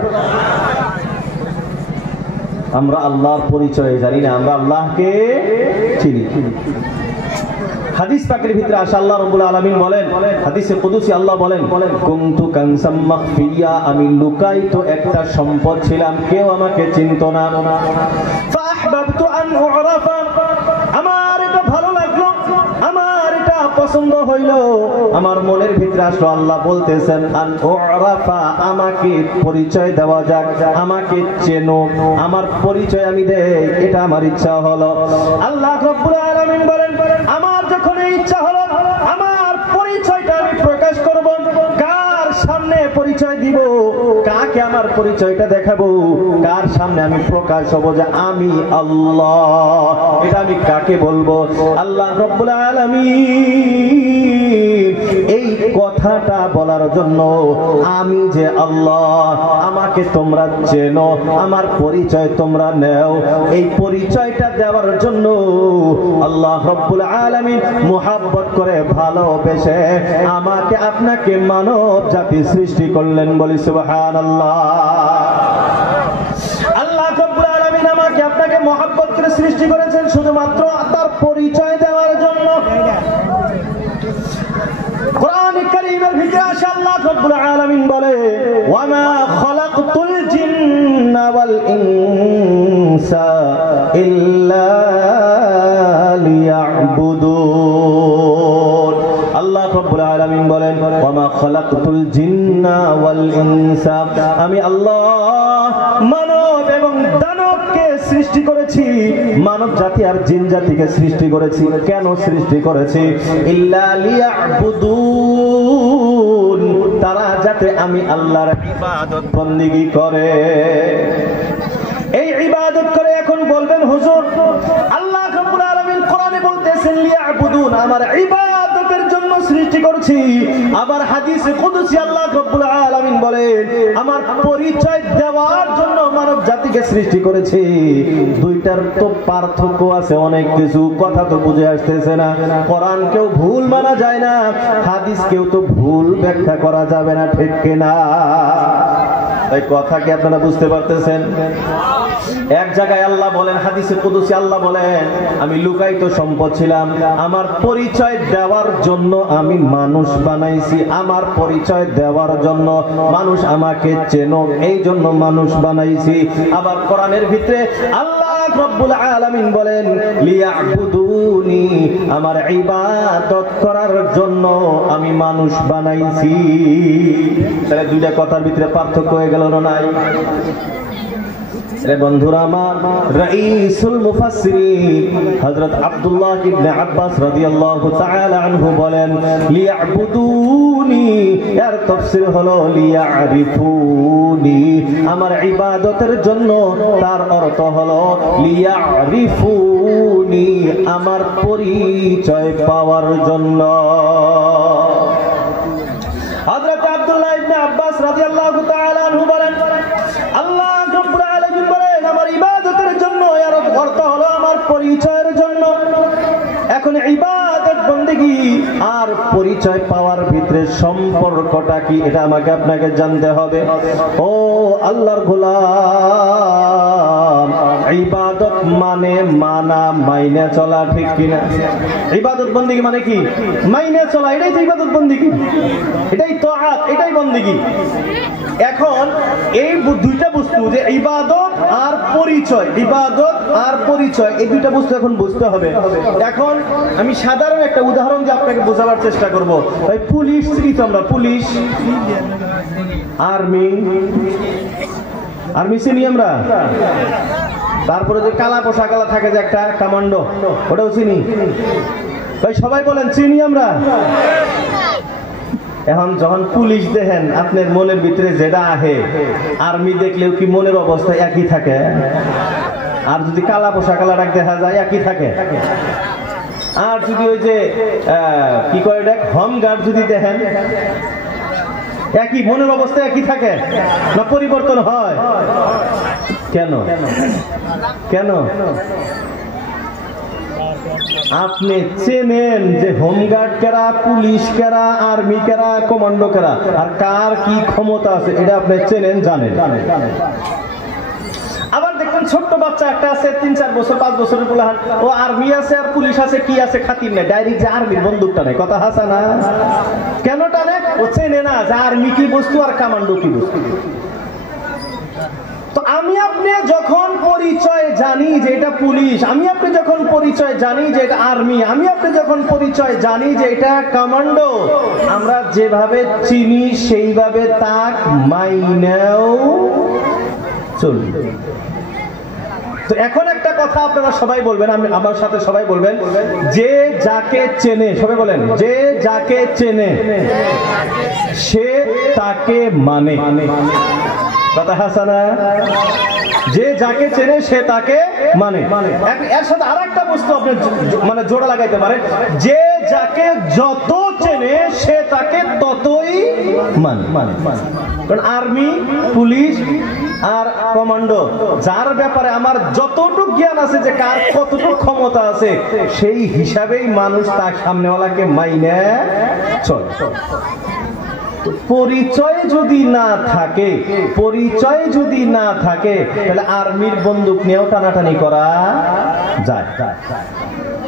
আমরা আল্লাহর পরিচয় জানি না, আমরা আল্লাহকে চিনি। হাদিস পাকের ভিতরে আসে আল্লাহ রাব্বুল আলামিন বলেন, হাদিসে কুদসি আল্লাহ বলেন, কুনতু কানসাম মাখফিয়া, আমি লুকায়িত একটা সম্পদ ছিলাম, কেউ আমাকে চিনতো না। ফাহবাবতু আন উরাফা, আমার এটা ভালো লাগলো, আমার এটা পছন্দ হইলো, আমার মনের ভিতরে আসলো। আল্লাহ বলতেছেন আন উরাফা, আমাকে পরিচয় দেওয়া যাক, আমাকে চেনো, আমার পরিচয় আমি দেই, এটা আমার ইচ্ছা হলো। আল্লাহ রাব্বুল আলামিন বলেন, আমার যখন ইচ্ছা হলো আমার পরিচয়টা আমি প্রকাশ করব, কার সামনে পরিচয় দিব, কাকে আমার পরিচয়টা দেখাবো, কার সামনে আমি প্রকাশ হব যে আমি আল্লাহ, এটা আমি কাকে বলবো? আল্লাহ রাব্বুল আলামিন এই কথাটা বলার জন্য, আমি যে আল্লাহ, আমাকে তোমরা চেনো, আমার পরিচয় তোমরা নেও, এই পরিচয়টা দেওয়ার জন্য আল্লাহ রাব্বুল আলামিন মুহাব্বত করে ভালোবেসে আমাকে আপনাকে মানব জাতি সৃষ্টি করলেন। বলি সুবহানাল্লাহ। আল্লাহ রাব্বুল আলামিন আমাকে আপনাকে মুহাব্বত করে সৃষ্টি করেছেন শুধুমাত্র তার পরিচয় দেওয়ার জন্য। কোরআন কারীমের ভিতরে আসে আল্লাহ রাব্বুল আলামিন বলে, ওয়া মা খালাকতুল জিন্না ওয়াল ইনসা ইল্লা লিয়াবুদুন। আল্লাহ রাব্বুল আলামিন বলেন, ওয়া মা খালাকতুল জিন্না ওয়াল ইনসা, আমি আল্লাহ মানব এবং দানবকে সৃষ্টি করেছি, মানব জাতি আর জিন জাতিকে সৃষ্টি করেছি। কেন সৃষ্টি করেছি? ইল্লা লিয়াবুদুন, তারা যাতে আমি আল্লাহর ইবাদত বন্দেগী করে। এই ইবাদত করে। এখন বলবেন হুজুর, আল্লাহ রাব্বুল আলামিন কোরআনে বলতেছেন লিয়াবুদুন, আমার ইবাদতের জন্য সৃষ্টি করছি। আবার হাদিসে কুদসি আল্লাহ রাব্বুল আলামিন বলেন, আমার পরিচয় দেওয়ার জন্য মানব জাতিকে সৃষ্টি করেছি। দুইটার তো পার্থক্য আছে অনেক কিছু, কথা তো বুঝে আসতেছে না। কোরআন কেউ ভুল মানা যায় না, হাদিস কেউ তো ভুল ব্যাখ্যা করা যাবে না, ঠিক কিনা? তাই কথা কি আপনারা বুঝতে পারতেছেন? এক জায়গায় আল্লাহ বলেন, হাদিসে কুদসি আল্লাহ বলেন, আমি লুকায়িত সম্পদ ছিলাম, আমার পরিচয় দেওয়ার জন্য আমি মানুষ বানাইছি, আমার পরিচয় দেওয়ার জন্য মানুষ আমাকে চেনো, এই জন্য মানুষ বানাইছি। আবার কোরআনের ভিতরে আল্লাহ রাব্বুল আলামিন বলেন, লিয়াবুদুনি, আমার ইবাদত করার জন্য আমি মানুষ বানাইছি। তাহলে দুইটা কথার ভিতরে পার্থক্য হয়ে গেল না? নাই? রে বন্ধুরা আমার, রাইসুল মুফাসসিরিন হযরত আব্দুল্লাহ ইবনে আব্বাস রাদিয়াল্লাহু তাআলা আনহু বলেন, লিয়াবুদুনি, এর তাফসীর হলো লিয়ারিফুনি, আমার ইবাদতের জন্য। তার অর্থ হলো লিয়ারিফুনি, আমার পরিচয় পাওয়ার জন্য। হযরত আব্দুল্লাহ ইবনে আব্বাস রাদিয়াল্লাহু তাআলা আনহু বলেন, আল্লাহ রাব্বুল আলামিন বলেন আমার ইবাদতের জন্য, এর অর্থ হলো আমার পরিচয়ের জন্য। এখন ইবাদত বন্দেগী আর পরিচয় পাওয়ার ভিতরে সম্পর্কটা কি, এটা আমাকে আপনাকে জানতে হবে। ও আল্লাহর গোলাম, ইবাদত মানে মানা, মাইনে চলা, ঠিক কিনা? ইবাদত বন্দেগী মানে কি? মাইনে চলা, এটাই তো ইবাদত বন্দেগী, এটাই তাআত, এটাই বন্দেগী। এখন এই দুইটা বস্তু, যে ইবাদত আর পরিচয়, ইবাদত আর পরিচয়, এই দুইটা বস্তু এখন বুঝতে হবে। এখন আমি সাধারণ একটা উদাহরণ দিয়ে আপনাকে বোঝাবার চেষ্টা করব। ভাই পুলিশ চিনি তো আমরা, পুলিশ, আর্মি, আর্মি চিনি আমরা। তারপরে যে কালা পোশাকালা থাকে যে একটা কমান্ডো, ওটাও চিনি। ভাই সবাই বলেন চিনি আমরা। এখন যখন পুলিশ দেখেন, আপনার মনের ভিতরে যেটা আহে, আর্মি দেখলেও কি মনের অবস্থা একই থাকে? আর যদি কালা পোশাকালা দেখা যায় একই থাকে। আর যদি ওই যে কি করে দেখ হোম গার্ড যদি দেখেন, একই মনের অবস্থা একই থাকে না পরিবর্তন হয়? কেন? কেন? আপনি চেনেন যে হোমগার্ড কারা, পুলিশ কারা, আর্মি কারা, কমান্ডো কারা, আর কার কি ক্ষমতা আছে এটা আপনি চেনেন, জানেন। আবার দেখবেন ছোট্ট বাচ্চা একটা আছে, 3-4 বছর 5 বছরের পোলাহান, ও আর্মি আছে আর পুলিশ আছে, কি আছে খাতির নেই, ডাইরেক্ট যে আর্মির বন্দুকটা নেই, কথা হাসা না? কেন টানে? ও চেনে না যে আর্মি কি বস্তু আর কমান্ডো কি বস্তু। তো আমি আপনি যখন পরিচয় জানি যে এটা পুলিশ, আমি আপনি যখন পরিচয় জানি যে এটা আর্মি, আমি আপনি যখন পরিচয় জানি যে এটা কমান্ডো, আমরা যেভাবে চিনি সেইভাবে তাক মাইনেও চলি। তো এখন একটা কথা আপনারা সবাই বলবেন, আমি আমার সাথে সবাই বলবেন, যে যাকে চেনে, সবাই বলেন, যে যাকে চেনে সে তাকে মানে। কথা হাসানা? যে যাকে চেনে সে তাকে মানে। এর সাথে আর একটা বস্তু আপনি মানে জোড়া লাগাইতে পারেন, যে যাকে যত চেনে সে তাকে ততই মানে। কারণ আর্মি, পুলিশ আর কমান্ডো, যার ব্যাপারে আমার যতটুকু জ্ঞান আছে যে কার কতটুকু ক্ষমতা আছে, সেই হিসাবেই মানুষ তার সামনেওয়ালাকে মাইনে চলে। পরিচয় যদি না থাকে, পরিচয় যদি না থাকে, তাহলে আর্মির বন্দুক নিয়েও টানাটানি করা যায়।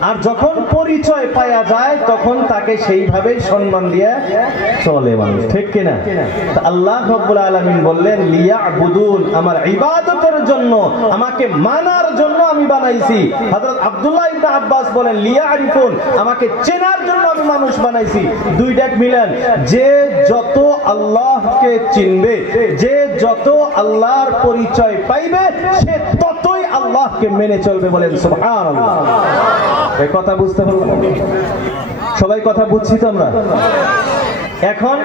আর যখন পরিচয় পাওয়া যায় তখন তাকে সেইভাবেই সম্মান দিয়ে চলে মানুষ, ঠিক কিনা? আল্লাহ রাব্বুল আলামিন বললেন, লিয়াবুদুন, আমার ইবাদতের জন্য, আমাকে মানার জন্য আমি বানাইছি। হযরত আব্দুল্লাহ ইবনে আব্বাস বলেন, লিয়ারিফুন, আমাকে চেনার জন্য আমি মানুষ বানাইছি। দুইটা মিলেন, যে যত আল্লাহকে চিনবে, যে যত আল্লাহর পরিচয় পাইবে, সে ততই আল্লাহকে মেনে চলবে। বলেন সুবহানাল্লাহ। এই কথা বুঝতে পারলাম? সবাই কথা বুঝছি তো আমরা? এখন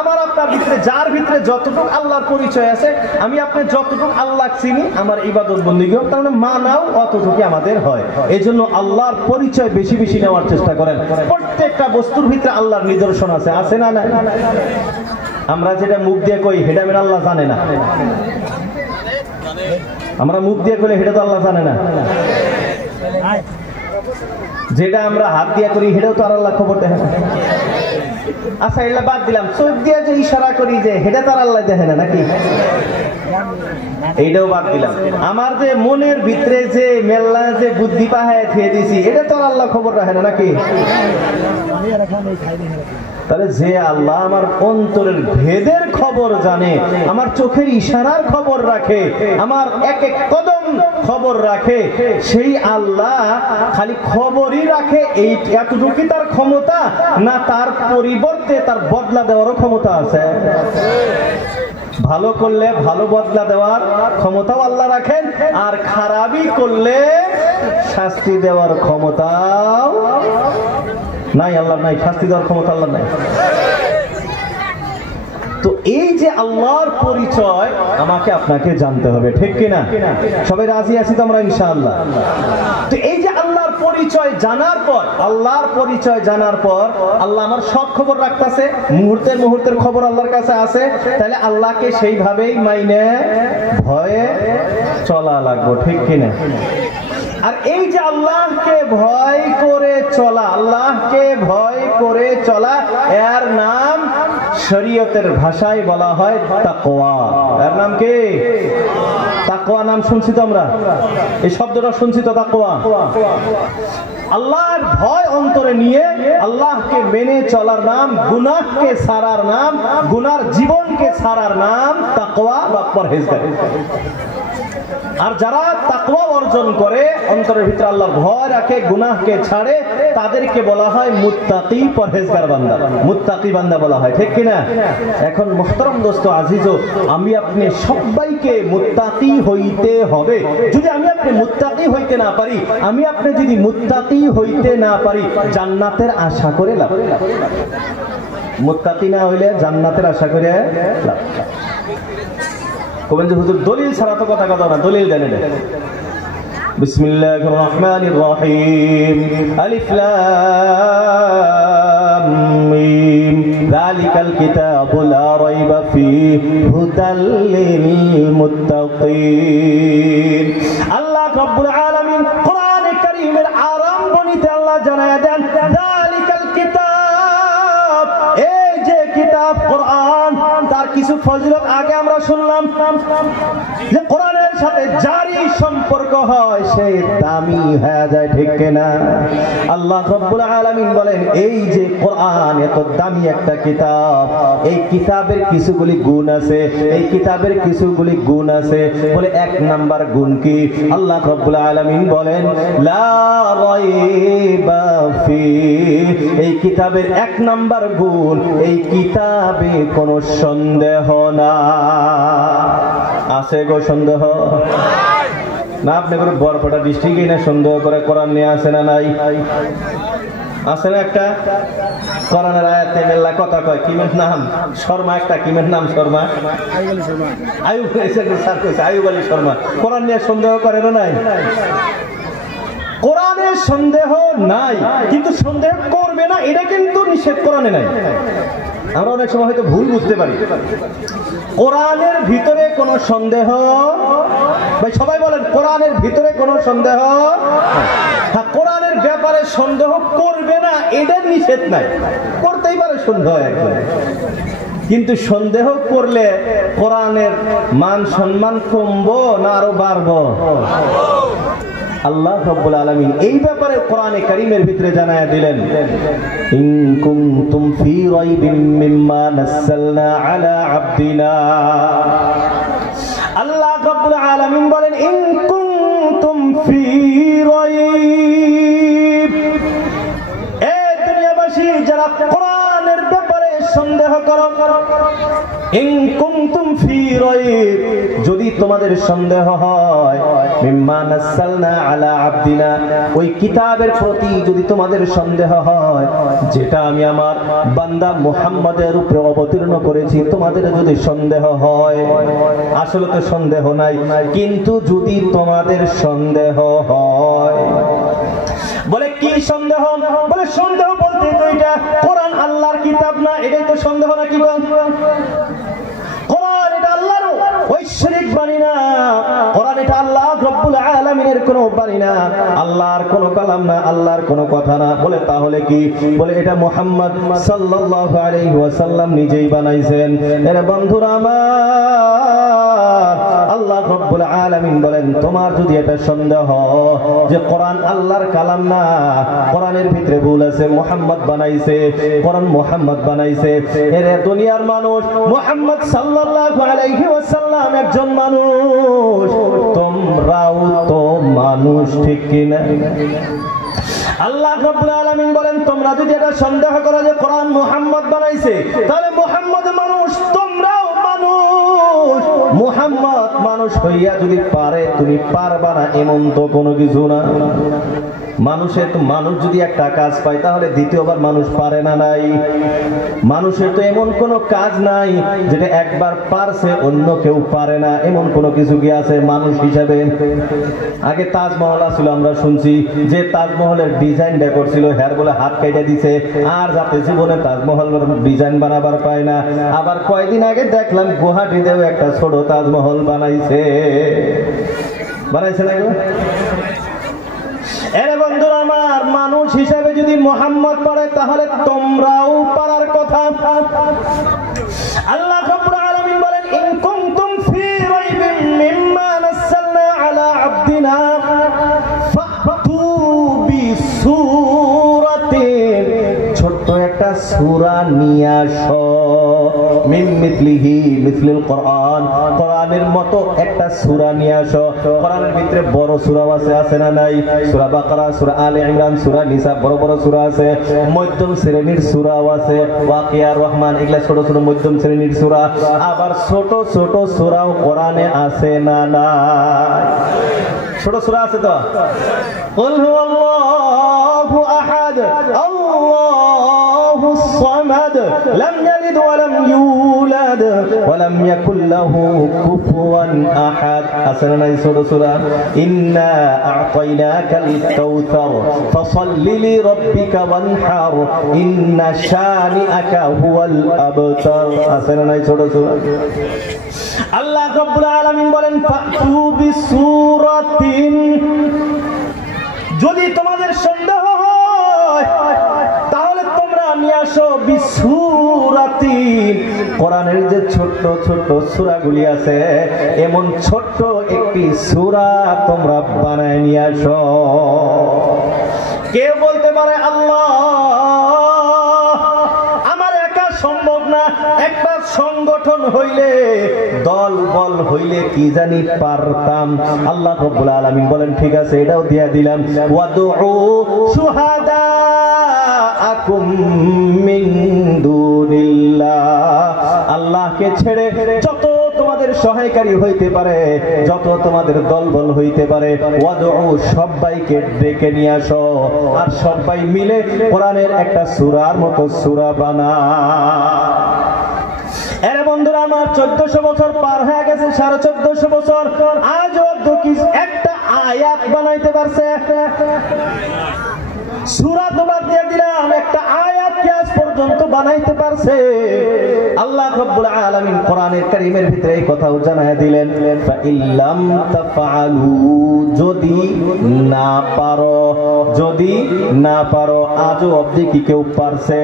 আমার আপনার ভিতরে, যার ভিতরে যতটুকু আল্লাহর পরিচয় আছে, আমি আপনি যতটুকু আল্লাহ চিনি, আমার ইবাদত বন্দেগী হোক, তার মানে মানাও অতটুকু আমাদের হয়। এই জন্য আল্লাহর পরিচয় বেশি বেশি নেওয়ার চেষ্টা করেন। প্রত্যেকটা বস্তুর ভিতরে আল্লাহর নিদর্শন আছে, আছে না? না, আমরা যেটা মুখ দিয়ে কই সেটা আল্লাহ জানে না। আমরা মুখ দিয়ে কইলে সেটা তো আল্লাহ জানে না। যেটা আমরা হাত দিয়ে করি সেটাও তো আর আল্লাহ খবর দেখে না। আচ্ছা, এটা বাদ দিলাম, চোখ দিয়ে যে ইশারা করি যে সেটা তো আর আল্লাহ দেখে না, নাকি? এইটাও বাদ দিলাম। আমার যে মনের ভিতরে যে মেল্লা যে বুদ্ধি পাহায় খেয়ে দিছি, এটা তো আর আল্লাহ খবর রাখে না, নাকি? তাহলে যে আল্লাহ আমার অন্তরের ভেদের খবর জানে, আমার চোখের ইশারার খবর রাখে, আমার এক এক কদম খবর রাখে, সেই আল্লাহ খালি খবরই রাখে, এই এতটুকু তার ক্ষমতা না? তার পরিবর্তে তার বদলা দেওয়ারও ক্ষমতা আছে। ভালো করলে ভালো বদলা দেওয়ার ক্ষমতাও আল্লাহ রাখেন, আর খারাপই করলে শাস্তি দেওয়ার ক্ষমতাও নাই আল্লাহ, নাই শাস্তি দেওয়ার ক্ষমতা আল্লাহ নাই। তো এই যে আল্লাহর পরিচয় আমাকে আপনাকে জানতে হবে, ঠিক কিনা? সবাই রাজি আছি তো আমরা ইনশাআল্লাহ? তো এই যে আল্লাহর পরিচয় জানার পর, আল্লাহর পরিচয় জানার পর আল্লাহ আমার সব খবর রাখতেছে, মুহূর্তের মুহূর্তের খবর আল্লাহর কাছে আছে, তাহলে আল্লাহকে সেইভাবেই মাইনে ভয়ে চলা লাগবে, ঠিক কিনা? আর এই যে আল্লাহকে ভয় করে চলা, আল্লাহকে ভয় করে চলা, এর নাম শরীয়তের ভাষায় বলা হয় তাকওয়া। এর নাম কি? তাকওয়া। নাম শুনছি তো আমরা, এই শব্দটা শুনছি তো, তাকওয়া। আল্লাহর ভয় অন্তরে নিয়ে আল্লাহকে মেনে চলার নাম, গুনাহকে ছাড়ার নাম, গুনার জীবনকে ছাড়ার নাম তাকওয়া বা পরহেজগারি। আর যারা তাকওয়া অর্জন করে, অন্তরের ভিতরে আল্লাহর ভয় রাখে, গুনাহকে ছাড়ে, তাদেরকে বলা হয় মুত্তাকি, পরহেজগার বান্দা, মুত্তাকি বান্দা বলা হয়, ঠিক কিনা? এখন মুহতারাম দোস্ত আজিজো, আমি আপনি সবাইকে মুত্তাকি হইতে হবে। যদি আমি আপনি মুত্তাকি হইতে না পারি, আমি আপনি যদি মুত্তাকি হইতে না পারি, জান্নাতের আশা করে লাভ। মুত্তাকি না হইলে জান্নাতের আশা করে লাভ। কবেন যে হুজুর দলিল ছাড়া তো কথা কথা না, দলিল দেন। বিসমিল্লাহির রহমানির রহিম, আলিফ লাম মিম, যালিকাল কিতাবু লা রাইবা ফীহি হুদাল লিল মুত্তাকিন। আল্লাহ রাব্বুল আলামিন কোরআনে কারীমের আরম্ভণীতে আল্লাহ জানায়া দেন, যালিকাল কিতাব, এই যে কিতাব কোরআন, তার কিছু ফজিলত আগে আমরা শুনলাম, যে কোরআনের সাথে যারই সম্পর্ক হয় সে দামি হয়ে যায়, ঠিক কিনা? আল্লাহ রাব্বুল আলামিন বলেন, এই যে কোরআন এত দামি একটা কিতাব, এই কিতাবের কিছুগুলি গুণ আছে, এই কিতাবের কিছুগুলি গুণ আছে। বলে এক নাম্বার গুণ কি? আল্লাহ রাব্বুল আলামিন বলেন, লা রাইবা ফীহি, এই কিতাবের এক নাম্বার গুণ, এই কিতাবে কোনো সন্দেহ না। আছে গো সন্দেহ? না, আপনি করে বরপেটা ডিস্ট্রিক্টে না সন্দেহ করে কোরআন নিয়ে আসে না? নাই, আছে না? একটা কোরআনের আয়াতে মেলা কথা কয়, কিমের নাম শর্মা, একটা কিমের নাম শর্মা, আয়ুব আয়ুব আলী শর্মা। কোরআন নিয়ে সন্দেহ করে না? নাই, কোরআনের সন্দেহ নাই, কিন্তু সন্দেহ করবে না এটা কিন্তু নিষেধ কোরআনে নাই। আমরা অনেক সময় হয়তো ভুল বুঝতে পারি। কোরআনের ভিতরে কোনো সন্দেহ, ভাই সবাই বলেন, কোরআনের ভিতরে কোনো সন্দেহ, হ্যাঁ, কোরআনের ব্যাপারে সন্দেহ করবে না এদের নিষেধ নাই, করতেই পারে সন্দেহ একদম, কিন্তু সন্দেহ করলে কোরআনের মান সম্মান কমবো না আরো বাড়বো? আল্লাহ রাব্বুল আলামিন এই ব্যাপারে কোরআনে কারীমের ভিতরে জানায়া দিলেন, ইন কুনতুম ফি রাইবিন মিম্মা নাযালনা আলা আবদিনা। আল্লাহ রাব্বুল আলামিন বলেন, ইন কুনতুম ফি রাইব, এই দুনিয়াবাসী যারা কোরআনের ব্যাপারে সন্দেহ করো, ইন কুনতুম ফি রাইব, যদি তোমাদের সন্দেহ হয়, মিম্মা নাযালনা আলা আবদিনা, ওই কিতাবের প্রতি যদি তোমাদের সন্দেহ হয়, যেটা আমি আমার বান্দা মুহাম্মাদের উপরে অবতীর্ণ করেছি, তোমাদের যদি সন্দেহ হয়, আসলে তো সন্দেহ নাই, কিন্তু যদি তোমাদের সন্দেহ হয়, বলে কি সন্দেহ? বলে সন্দেহ বলতে তো এটা কোরআন আল্লাহর কিতাব না, এটাই তো সন্দেহ না? কি বল? কোরআন এটা আল্লাহর ঐশ্বরিক বাণী না, কোরআন এটা আল্লাহ রাব্বুল আলামিনের কোনো বাণী না, আল্লাহর কোনো কালাম না, আল্লাহর কোনো কথা না। বলে তাহলে কি? বলে এটা মুহাম্মদ সাল্লাল্লাহু আলাইহি ওয়াসাল্লাম নিজেই বানাইছেন। এর বন্ধুরা আমার, আল্লাহ রাব্বুল আলামিন বলেন, তোমার যদি এটা সন্দেহ যে কোরআন আল্লাহর কালাম না, কোরআনের ভিতরে ভুল আছে, মুহাম্মদ বানাইছে, কোরআন মুহাম্মদ বানাইছে, এর দুনিয়ার মানুষ, মুহাম্মদ সাল্লাল্লাহু আলাইহি ওয়াসাল্লাম একজন মানুষ, তোমরাও তো মানুষ, ঠিক কিনা? আল্লাহ রাব্বুল আলামিন বলেন, তোমরা যদি এটা সন্দেহ করো যে কোরআন মুহাম্মদ বানাইছে, তাহলে মুহাম্মদ মানুষ, তোমরাও মানুষ। মুহাম্মদ মানুষ হইয়া যদি পারে তুমি পারবা না এমন তো কোনো কিছু না। মানুষ যদি একটা কাজ পায় তাহলে দ্বিতীয়বার মানুষ পারে না নাই? মানুষের তো এমন কোনো কাজ নাই যেটা একবার পারছে অন্য কেউ পারে না, এমন কোনো কিছু কি আছে মানুষ হিসাবে? আগে তাজমহল আসলে আমরা শুনছি যে তাজমহলের ডিজাইনটা করছিল হের বলে হাত কেটে দিছে, আর যাতে জীবনে তাজমহল ডিজাইন বানাবার পায় না। আবার কয়েকদিন আগে দেখলাম গুয়াহাটিতেও একটা ছোট তাজমহল বানাইছে না? এরে বন্ধুরা আমার, মানুষ হিসাবে যদি মুহাম্মদ পারে তাহলে তোমরাও পারার কথা। আল্লাহ রাব্বুল আলামিন বলেন, ইন কুনতুম ফি রাইবিন মিম্মা নাযালনা আলা আবদিনা ফাতু বিসূরাতিন, ছোট্ট একটা সূরা নিয়ে আসো, মিন মিথলিহি মিথলিল কোরআন, কোরআনের মতো একটা সূরা নিয়ে আসো। কোরআনের ভিতরে বড় সূরা আছে না নাই? সূরা বাকারা, সূরা আলে ইমরান, সূরা নিসা, বড় বড় সূরা আছে। মধ্যম শ্রেণীর সূরাও আছে, ওয়াকিয়া, রহমান, এগুলা ছোট ছোট মধ্যম শ্রেণীর সূরা। আবার ছোট ছোট সূরাও কোরআনে আছে না নাই? ছোট সূরা আছে তো। কুল হুয়াল্লাহু আহাদ আল্লাহুস সামাদ লাম ইয়ালিদ ওয়া লাম ইউলাদ ওয়া লাম ইয়াকুল লাহু কুফুয়ান আহাদ। আছে না নাই ছোট সূরা? ইন্না আ'তাইনাকাল কাউসার ফাসাল্লি লিরাব্বিকা ওয়ানহার ইন্না শানিআকা হুয়াল আবতার। আছে না নাই ছোট সূরা? আল্লাহ রাব্বুল আলামিন বলেন, ফাতু বিসূরাতিন, যদি তোমাদের সন্দেহ হয় তাহলে তোমরা নিয়ে আসো বিসূরাতিন, কোরআনের যে ছোট্ট ছোট্ট সূরাগুলি আছে এমন ছোট্ট একটি সূরা তোমরা বানায় নিয়ে আসো। কে বলতে পারে আল্লাহ আমার একা সম্ভব না, একটা সংগঠন হইলে, দল বল হইলে কি জানি পারতাম। আল্লাহ রাব্বুল আলামিন বলেন, ঠিক আছে এটাও দিয়া দিলাম, ওয়াদউ শুহাদাআকুম মিন দুনিল্লাহ, আল্লাহকে ছেড়ে যত তোমাদের সহায়কারী হইতে পারে, যত তোমাদের দলবল হইতে পারে, ওয়াদউ, সবাইকে ডেকে নিয়ে আসো, আর সবাই মিলে কোরআনের একটা সূরার মতো সূরা বানা। এর বন্ধুরা আমার, 1400 বছর পার হয়ে গেছে, 1450 বছর, আজও একটা আয়াত বানাইতে পারছে? সূরা তো বাদ দিয়ে দিলাম, একটা আয়াত কি আজ পর্যন্ত বানাইতে পারছে? আল্লাহ রাব্বুল আলামিন কোরআনের কারীমের ভিতরে এই কথাও জানায় দিলেন, ফা ইল্লাম তাফআলু, যদি না পারো, আজও অবধি কি কেউ পারছে?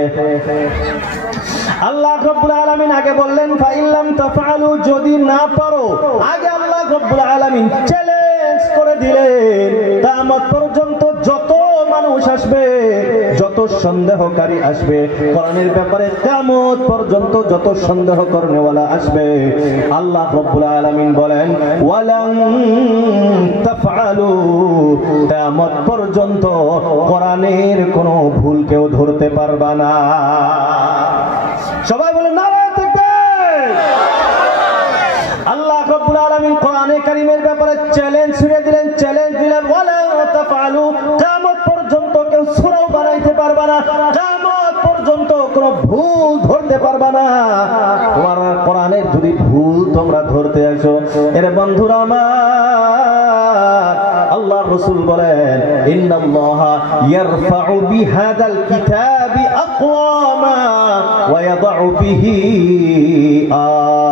আল্লাহ রাব্বুল আলামিন আগে বললেন ফা ইল্লাম তাফআলু, যদি না পারো। আগে আল্লাহ রাব্বুল আলামিন চ্যালেঞ্জ করে দিলেন, কিয়ামত পর্যন্ত যত মানুষ আসবে, যত সন্দেহকারী আসবে কোরআনের ব্যাপারে, কিয়ামত পর্যন্ত যত সন্দেহ করনেওয়ালা আসবে, আল্লাহ রাব্বুল আলামিন বলেন ওয়ালান তাফআলু, কিয়ামত পর্যন্ত কোরআনের কোনো ভুল কেউ ধরতে পারবে না। সবাই বলেন নারায়ে তাকবীর। আল্লাহ রাব্বুল আলামিন কোরআনে কারীমের ব্যাপারে চ্যালেঞ্জ দিলেন, ওয়ালা তাফআলু, কিয়ামত পর্যন্ত কেউ সূরাও বানাইতে পারবে না, কিয়ামত পর্যন্ত কোনো ভুল ধরতে পারবে না। তোমরা কোরআনের যদি ভুল তোমরা ধরতে আসো, এর বন্ধুরা আমার, আল্লাহর রাসূল বলেন, ইন্নাল্লাহা ইয়ারফাউ বিহাদাল কিতাবি আকওয়ামা ওয়া ইয়াদউ বিহি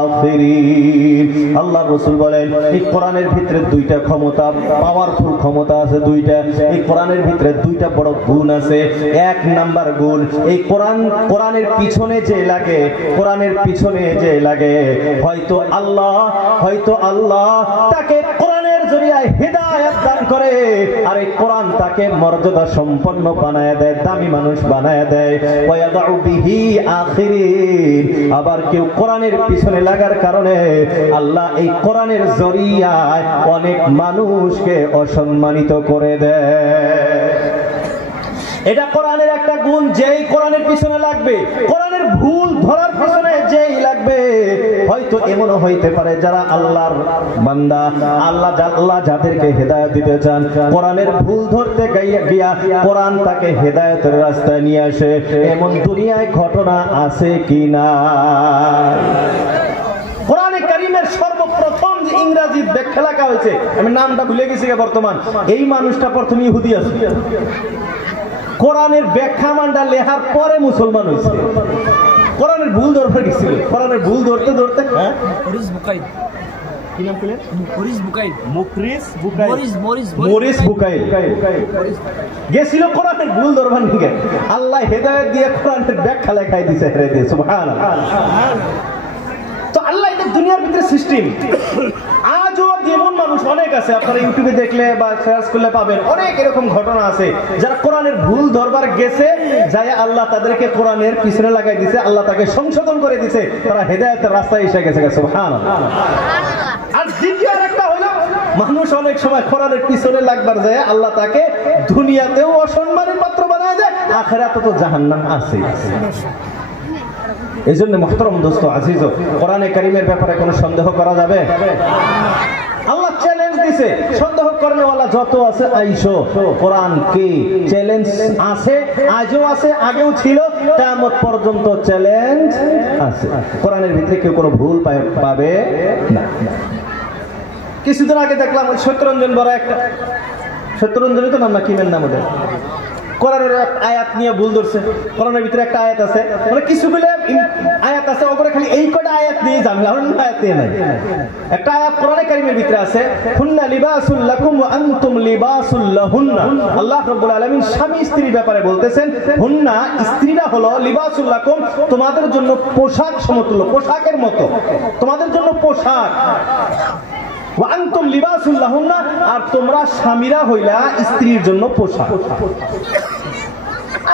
আখিরিন। আল্লাহর রাসূল বলেন, এই কোরআনের ভিতরে দুইটা ক্ষমতা, পাওয়ারফুল ক্ষমতা আছে দুইটা। এই কোরআনের ভিতরে দুইটা বড় গুণ আছে। এক নাম্বার গুণ, এই কোরআনের পিছনে যে লাগে, হয়তো আল্লাহ তাকে কোরআনের জরিয়ায় হিদায়াত দান করে, আর এই কোরআন তাকে মর্যাদা সম্পন্ন বানায় দেয়, দামি মানুষ বানায় দেয়। ওয়া ইয়াদউ বিহি আখিরিন, আবার কেউ কোরআনের পিছনে লাগার কারণে আল্লাহ এই কোরআনের জরিয়ায় অনেক মানুষকে অসম্মানিত করে দেয়। এটা কোরআনের একটা গুণ, যেই কোরআনের পিছনে লাগবে, কোরআনের কোরআনের ভুল ধরার পিছনে যেই লাগবে, হয়তো এমনও হইতে পারে যারা আল্লাহর বান্দা, আল্লাহ যাদেরকে হেদায়েত দিতে চান, কোরআনের ভুল ধরতে গিয়া কোরআন তাকে হেদায়েতের রাস্তায় নিয়ে আসে। এমন দুনিয়ায় ঘটনা আছে কিনা? কোরআনে কারীমের সর্বপ্রথম যে ইংরেজি ব্যাখ্যা লেখা হয়েছে, আমি নামটা ভুলে গেছি বর্তমান, এই মানুষটা প্রথম ইহুদি আছে। কোরআনের ব্যাখ্যা মানটা লেখার পরে মুসলমান হয়েছে। কোরআনের ভুল ধরতে গেছিল, কোরআনের ভুল ধরতে ধরতে গেছিল কোরআনের ভুল ধরবার নিকে, আল্লাহ হেদায়েত দিয়ে কোরআনের ব্যাখ্যা লেখাই দিছে। সুবহানাল্লাহ। তো আল্লাহ এটা দুনিয়ার ভিতরে সিস্টেম। আজও যেমন মানুষ অনেক আছে, আপনারা ইউটিউবে দেখলে বা সার্চ করলে পাবেন, অনেক এরকম ঘটনা আছে যারা কোরআনের ভুল ধরবার গেছে, যায় আল্লাহ তাদেরকে কোরআনের পিছনে লাগাই দিছে, আল্লাহ তাকে সংশোধন করে দিছে, তারা হেদায়েতের রাস্তায় এসে গেছে। সুবহানাল্লাহ। আর দ্বিতীয় আরেকটা হলো, মানুষ অনেক সময় কোরআনের পিছনে লাগবার যায়, আল্লাহ তাকে দুনিয়াতেও অসম্মানের পাত্র বানায় দেয়, আখিরাতে তো জাহান্নাম আছে। এই জন্য মুহতারাম দোস্ত আজিজ, কোরআনে কারীমের ব্যাপারে কোনো সন্দেহ করা যাবে? আল্লাহ চ্যালেঞ্জ দিছে, সন্দেহ করেওয়ালা যত আছে আইসো, কোরআন কি চ্যালেঞ্জ আছে, আজও আছে, আগেও ছিল, কিয়ামত পর্যন্ত চ্যালেঞ্জ আছে। কোরআনের ভিতরে কেউ কোনো ভুল পাবে না। কিছুদিন আগে দেখলাম ওই সত্যরঞ্জন বড় একটা, সত্যরঞ্জনই তো নাম না, কিমের নাম ওদের, কোরআনের আয়াত নিয়ে ভুল ধরছে। কোরআনের ভিতরে একটা আয়াত আছে, মানে কিছুগুলো আয়াত আছে, ওপরে খালি এই কটা আয়াত নিয়ে ঝামেলা, অন্য আয়াত নিয়ে নাই। একটা আয়াত কোরআনে কারীমের ভিতরে আছে, হুন্না লিবাসুল লাকুম ওয়া আনতুম লিবাসুল লাহুন্না। আল্লাহ রাব্বুল আলামিন স্বামী স্ত্রীর ব্যাপারে বলতেছেন, হুন্না স্ত্রীরা হলো, লিবাসুল লাকুম তোমাদের জন্য পোশাক সমতুল্য, পোশাকের মতো তোমাদের জন্য পোশাক, ওয়া আনতুম লিবাসুল লাহুন্না, আর তোমরা স্বামীরা হইলা স্ত্রীর জন্য পোশাক।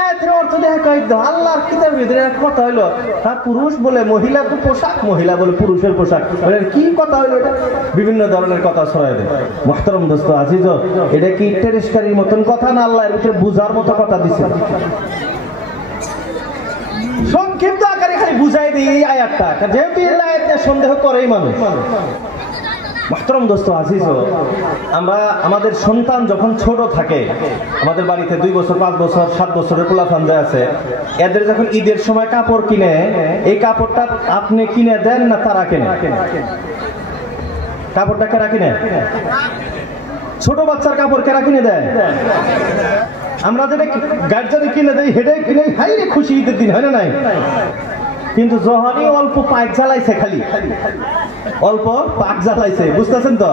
আয়াতের অর্থ দেখা কয় আল্লাহর কিতাবের ভিতরে এক কথা হইলো, হ্যাঁ পুরুষ বলে মহিলা তো পোশাক, মহিলা বলে পুরুষের পোশাক, কি কথা হইলো এটা? বিভিন্ন ধরনের কথা ছড়াই দেয়। মুহতারাম দোস্ত আজিজ, এটা কি টেরেসকারীর মতন কথা না আল্লাহর ভিতরে বুঝার মতো কথা দিছে? সংক্ষিপ্ত আকারে খালি বুঝাই দিই এই আয়াতটা, যেহেতু এই আয়াতটা সন্দেহ করেই মানুষ। মুহতারাম দোস্ত আজিজ, আমরা আমাদের সন্তান যখন ছোট থাকে, আমাদের বাড়িতে 2 বছর 5 বছর 7 বছরের পোলাপান যে আছে, এদের যখন ঈদের সময় কাপড় কিনে, এই কাপড়টা আপনি কিনে দেন না তারা কিনে? কাপড়টা কেরা কিনে? ছোট বাচ্চার কাপড় কেরা কিনে দেয়? আমরা যেটা গার্জিয়ানে কিনে দেয় হেডে কিনে হাই রে খুশি ঈদের দিন, হয় না নাই? কিন্তু যখনই অল্প পাক জ্বালাইছে, খালি অল্প পাক জ্বালাইছে, বুঝতেছেন তো?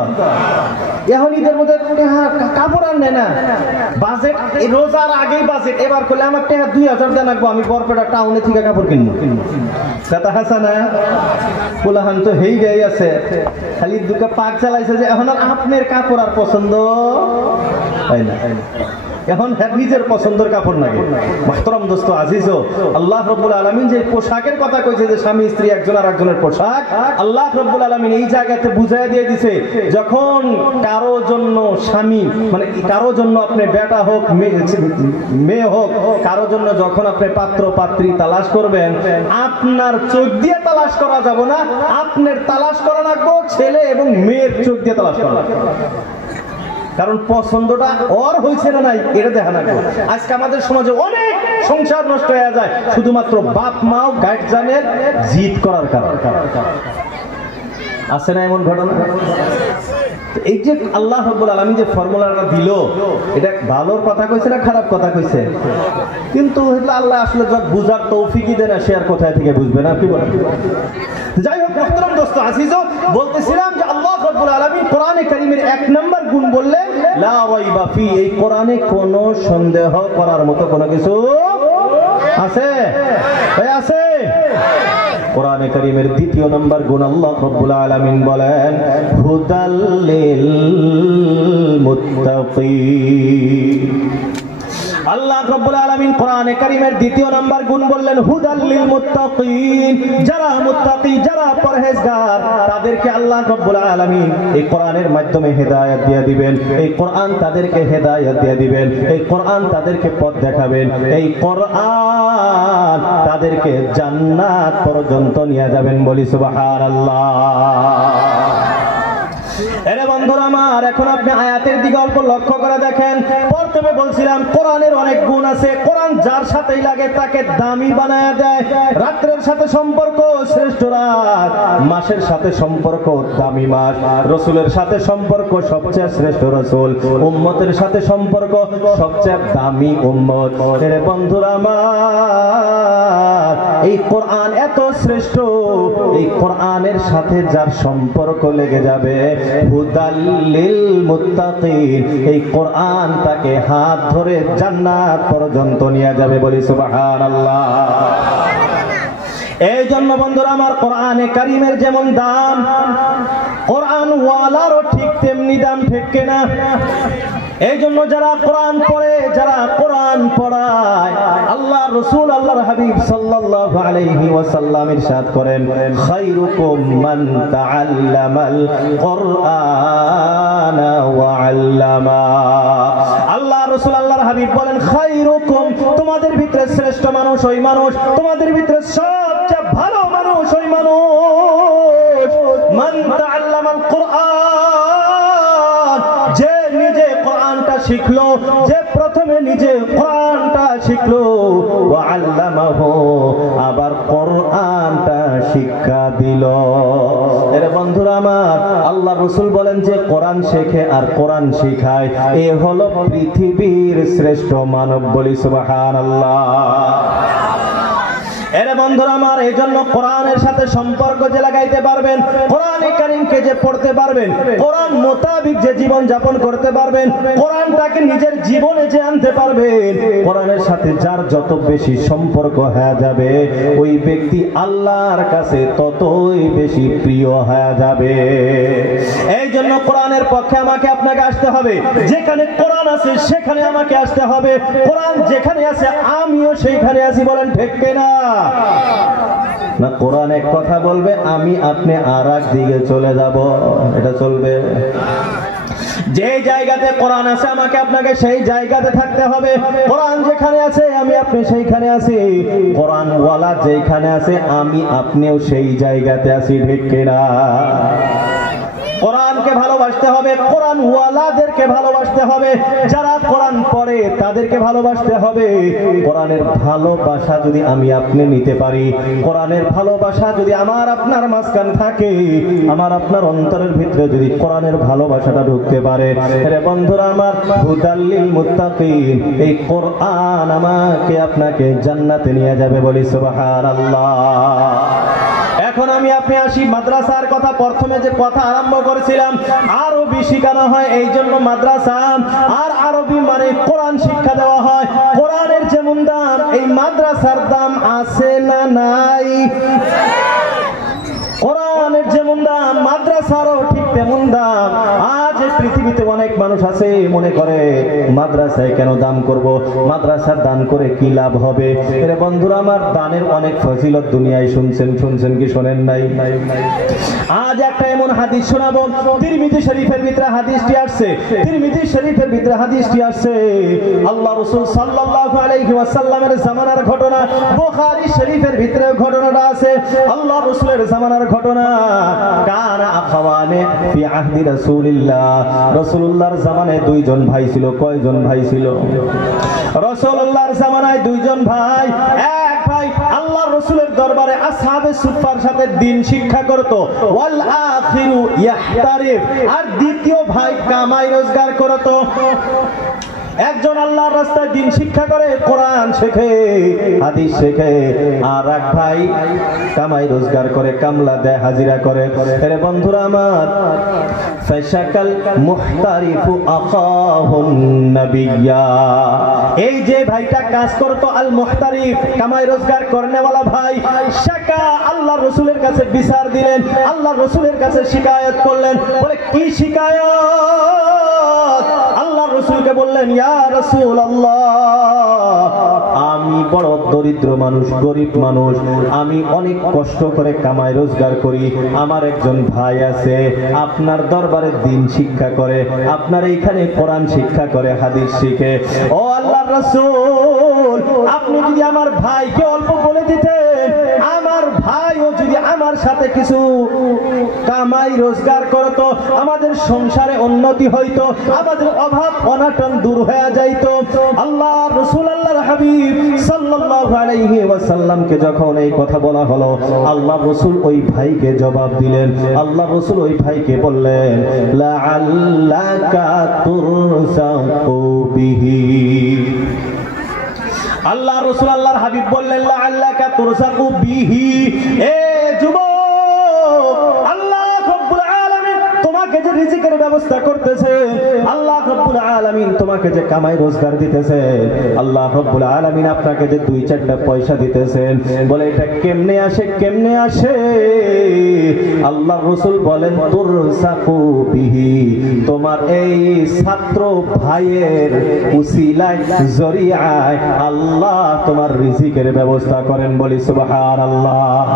এখন ঈদের মধ্যে কাপড় আর নেয় না, বাজেট রোজার আগেই বাজেট, এবার করলে আমার টাকা 2000 দেন রাখবো, আমি বরপেটা টাউনে থেকে কাপড় কিনবো। কথা হাসা না? পোলাহান তো হেই গাই আছে, খালি দুটো পাক জ্বালাইছে যে এখন আর আপনার কাপড় আর পছন্দ হয় না, এখন নিজের পছন্দের কাপড় লাগে। মুহতারাম দোস্ত আজিজ, আল্লাহ রাব্বুল আলামিন যে পোশাকের কথা কইছে, যে স্বামী স্ত্রী একজন আর একজনের পোশাক, আল্লাহ রাব্বুল আলামিন এই জায়গাতে বুঝাইয়া দিয়ে দিছে, যখন কারো জন্য স্বামী, মানে কারো জন্য আপনি বেটা হোক মেয়ে হোক, কারো জন্য যখন আপনি পাত্র পাত্রী তালাশ করবেন, আপনার চোখ দিয়ে তালাশ করা যাবে না, আপনার তালাশ করা লাগবে ছেলে এবং মেয়ের চোখ দিয়ে তালাশ করা লাগবে। কারণ পছন্দটা ওর হয়েছে না নাই এটা দেখা লাগবে। আজকে আমাদের সমাজে অনেক সংসার নষ্ট হয়ে যায় শুধুমাত্র বাপ মাও গার্জিয়ানের জিদ করার কারণে। আছে না এমন ঘটনা? এই যে আল্লাহ রাব্বুল আলামিন যে ফর্মুলাটা দিল, এটা ভালোর কথা কইছে না খারাপ কথা কইছে? কিন্তু আল্লাহ আসলে যখন বুঝার তৌফিকই দেয় না, সে আর কোথায় থেকে বুঝবে না? কি বলেন? যাই হোক মুহতারাম দোস্ত আজিজ, বলতেছিলাম যে আল্লাহ রাব্বুল আলামিন কোরআনে কারীমের 1 নম্বর গুণ বললেন লা রাইবা ফি, এই কোরআনে কোনো সন্দেহ করার মতো কোনো কিছু আছে? আছে। কোরআনে কারীমের 2 নম্বর গুণ আল্লাহ রাব্বুল আলামিন বলেন হুদাল লিল মুত্তাকিন। আল্লাহ রাব্বুল আলামিন কোরআনে কারীমের দ্বিতীয় নাম্বার গুণ বললেন হুদাল লিল মুত্তাকিন, যারা মুত্তাকি, যারা পরহেজগার তাদেরকে আল্লাহ রাব্বুল আলামিন এই কোরআনের মাধ্যমে হেদায়েত দিয়ে দিবেন। এই কোরআন তাদেরকে হেদায়েত দিয়ে দিবেন, এই কোরআন তাদেরকে পথ দেখাবেন, এই কোরআন তাদেরকে জান্নাত পর্যন্ত নিয়ে যাবেন। বলি সুবহানাল্লাহ। এরে বন্ধুরা আমার, এখন আপনি আয়াতের দিকে অল্প লক্ষ্য করে দেখেন। প্রথমে বলছিলাম কোরআনের অনেক গুণ আছে। কোরআন যার সাথেই লাগে তাকে দামি বানায় দেয়। রাত্রের সাথে সম্পর্ক শ্রেষ্ঠ রাত, মাসের সাথে সম্পর্ক দামি মাস, রসুলের সাথে সম্পর্ক সবচেয়ে শ্রেষ্ঠ রসুল, উম্মতের সাথে সম্পর্ক সবচেয়ে দামি উম্মত। এরে বন্ধুরা আমার, এই কোরআন এত শ্রেষ্ঠ, এই কোরআনের সাথে যার সম্পর্ক লেগে যাবে হুদাল লিল মুত্তাকিন, এই কোরআন তাকে হাত ধরে জান্নাত পর্যন্ত নিয়ে যাবে। বলি সুবহানাল্লাহ। এই জন্য বন্ধুরা আমার, কোরআনে কারীমের যেমন দাম, কোরআন ওয়ালারও ঠিক তেমনি দাম, ঠিক কিনা? এই জন্য যারা কোরআন পড়ে, যারা কোরআন পড়ায়, আল্লাহ রাসূল আল্লাহর হাবিব সাল্লাল্লাহু আলাইহি ওয়াসাল্লাম ইরশাদ করেন খায়রুকুম মান তাআল্লামাল কুরআনা ওয়া আল্লামা। আল্লাহ রাসূল আল্লাহর হাবিব বলেন খায়রুকুম, তোমাদের ভিতরে শ্রেষ্ঠ মানুষ ওই মানুষ, তোমাদের ভিতরে সবচেয়ে ভালো মানুষ ওই মানুষ মান তাআল্লামাল কুরআন, যে নিজে কোরআনটা শিখলো, যে প্রথমে নিজে কোরআনটা শিখলো, ওয়া আল্লামাহু, আবার কোরআনটা শিক্ষা দিল। এর বন্ধুরা আমার, আল্লাহ রাসূল বলেন যে কোরআন শেখে আর কোরআন শিখায়, এ হলো পৃথিবীর শ্রেষ্ঠ মানব। বলি সুবহানাল্লাহ। এরে বন্ধুরা আমার, এই জন্য কোরআনের সাথে সম্পর্ক যে লাগাইতে পারবেন, কোরআনে কারীমকে যে পড়তে পারবেন, কোরআন মোতাবিক যে জীবন যাপন করতে পারবেন, কোরআনটাকে নিজের জীবনে যে আনতে পারবেন, কোরআনের সাথে যার যত বেশি সম্পর্ক হয়ে যাবে, ওই ব্যক্তি আল্লাহর কাছে ততই বেশি প্রিয় হয়ে যাবে। এই জন্য কোরআনের পক্ষে আমাকে আপনাকে আসতে হবে। যেখানে কোরআন আছে সেখানে আমাকে আসতে হবে। কোরআন যেখানে আছে আমিও সেইখানে আছি। বলেন ঠিক কিনা? না, কোরআন এক কথা বলবে, আমি আপনি আর এক দিকে চলে যাব, এটা চলবে? যে জায়গাতে কোরআন আছে আমাকে আপনাকে সেই জায়গাতে থাকতে হবে। কোরআন যেখানে আছে আমি আপনি সেইখানে আছি। কোরআন ওয়ালা যেখানে আছে আমি আপনিও সেই জায়গাতে আছি। ঠিক কিনা? কোরআনকে ভালোবাসতে হবে, কোরআন ওয়ালাদেরকে ভালোবাসতে হবে, যারা কোরআন পড়ে তাদেরকে ভালোবাসতে হবে। কোরআনের ভালোবাসা যদি আমি আপনি নিতে পারি, কোরআনের ভালোবাসা যদি আমার আপনার মাঝখান থাকে, আমার আপনার অন্তরের ভিতরে যদি কোরআনের ভালোবাসাটা ঢুকতে পারে, আরে বন্ধুরা আমার, হুদাল লিল মুত্তাকিন, এই কোরআন আমাকে আপনাকে জান্নাতে নিয়ে যাবে। বলি সুবহানাল্লাহ। এখন আমি আপনি আসি মাদ্রাসার কথা। প্রথমে যে কথা আরম্ভ করেছিলাম, আরবি শেখানো হয়, এই জন্য মাদ্রাসা। আর আরবি মানে কোরআন শিক্ষা দেওয়া হয়। কোরআনের যেমন দাম, এই মাদ্রাসার দাম আছে না নাই? কোরআনের যেমন দাম মাদ্রাসারও ঠিক তেমন দাম। আজ পৃথিবীতে অনেক মানুষ আছে মনে করে মাদ্রাসায় কেন দান করব, মাদ্রাসার দান করে কি লাভ হবে? এরে বন্ধুরা আমার, দানের অনেক ফজিলত দুনিয়ায় শুনছেন কি শোনেন নাই? আজ একটা এমন হাদিস শোনাবো, তিরমিজি শরীফের ভিতরে হাদিসটি আসছে। তিরমিজি শরীফের ভিতরে হাদিসটি আসছে আল্লাহ রাসূল সাল্লাল্লাহু আলাইহি ওয়াসাল্লামের জামানার ঘটনা। বুখারী শরীফের ভিতরে ঘটনাটা আছে, আল্লাহ রাসূলের জামানার ঘটনা। কানা আখাওয়ানে ফি আহদি রাসূলিল্লাহ, রাসূলুল্লাহর জামানায় দুইজন ভাই ছিল। কয়জন ভাই ছিল? রাসূলুল্লাহর জামানায় দুইজন ভাই। এক ভাই আল্লাহর রাসূলের দরবারে আসহাবে সুফফার সাথে দ্বীন শিক্ষা করত, ওয়াল আখিরু ইয়াহতারিফ, আর দ্বিতীয় ভাই কামাই রোজগার করত। একজন আল্লাহর রাস্তায় দ্বীন শিক্ষা করে, কোরআন শেখে, হাদিস শেখে, আর এক ভাই কামাই রোজগার করে, কামলা দেয়, হাজিরা করে। আরে বন্ধুরা আমার, ফাশাকাল মুহতারিফু আখাহুন নাবিয়্যা, এই যে ভাইটা কাজ করতো, আল মুহতারিফ কামাই রোজগার করনেওয়ালা ভাই, শাকা আল্লাহর রাসূলের কাছে বিচার দিলেন, আল্লাহর রাসূলের কাছে শিকায়াত করলেন। বলে কি শিকায়াত? আল্লাহর রাসূলকে বললেন, ইয়া রাসূলুল্লাহ, আমি বড় দরিদ্র মানুষ, গরিব মানুষ, আমি অনেক কষ্ট করে কামাই রোজগার করি, আমার একজন ভাই আছে আপনার দরবারে দ্বীন শিক্ষা করে, আপনার এইখানে কোরআন শিক্ষা করে, হাদিস শিখে। ও আল্লাহর রাসূল, আপনি যদি আমার ভাইকে অল্প বলে দিতেন, আমার ভাইও যদি আমার সাথে কিছু কামাই রোজগার করতো, আমাদের সংসারে উন্নতি হইতো, আমাদের অভাব অনাটন দূর হয়ে যাইতো। আল্লাহর রাসূল, আল্লাহর হাবিব সাল্লাল্লাহু আলাইহি ওয়াসাল্লামকে যখন এই কথা বলা হলো, আল্লাহর রাসূল ওই ভাইকে জবাব দিলেন। আল্লাহর রাসূল ওই ভাইকে বললেন, লাআল্লাকা তুরসাকু বিহি। আল্লাহ রাসূল, আল্লাহর হাবিব বললেন, লাআল্লাকা তুরসাকু বিহি। এ যুবক, আল্লাহ রাব্বুল আলামিন তোমাকে যে রিজিকের ব্যবস্থা করতেছে, আল্লাহ রাব্বুল আলামিন তোমাকে যে কামাই রোজগার দিতেছে, আল্লাহ রাব্বুল আলামিন আপনাকে যে 2-4টা পয়সা দিতেছেন, বলে এটা কেমনে আসে, কেমনে আসে? আল্লাহ রাসূল বলেন, তুরসাকু বিহি, তোমার এই ছাত্র ভাইয়ের উসিলায়, জরিয়ায় আল্লাহ তোমার রিজিকের ব্যবস্থা করেন। বলি সুবহানাল্লাহ।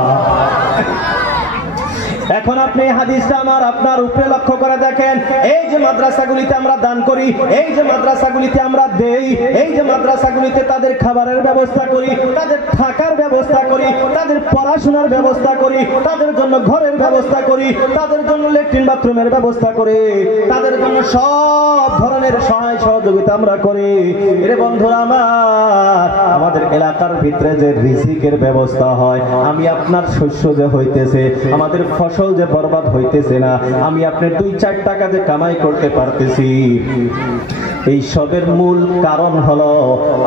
এখন আপনি হাদিসটা আমার আপনার উপরে লক্ষ্য করে দেখেন। এই যে মাদ্রাসাগুলিতে আমরা দান করি, এই যে মাদ্রাসাগুলিতে আমরা দেই, এই যে মাদ্রাসাগুলিতে তাদের খাবারের ব্যবস্থা করি, তাদের থাকার ব্যবস্থা করি, তাদের পড়াশোনার ব্যবস্থা করি, তাদের জন্য ঘরের ব্যবস্থা করি, তাদের জন্য ল্যাট্রিন বাথরুমের ব্যবস্থা করি, তাদের জন্য সব ধরনের সহায় সহযোগিতা আমরা করি। এর বন্ধুরা আমার, আমাদের এলাকার ভিতরে যে রিজিকের ব্যবস্থা হয়, আমি আপনার শস্য যে হইতেছে, আমাদের ফসল যে বরবাদ হইতেছে না, আমি আপনার 2-4 টাকা যে কামাই করতে পারতেছি, এই সবের মূল কারণ হলো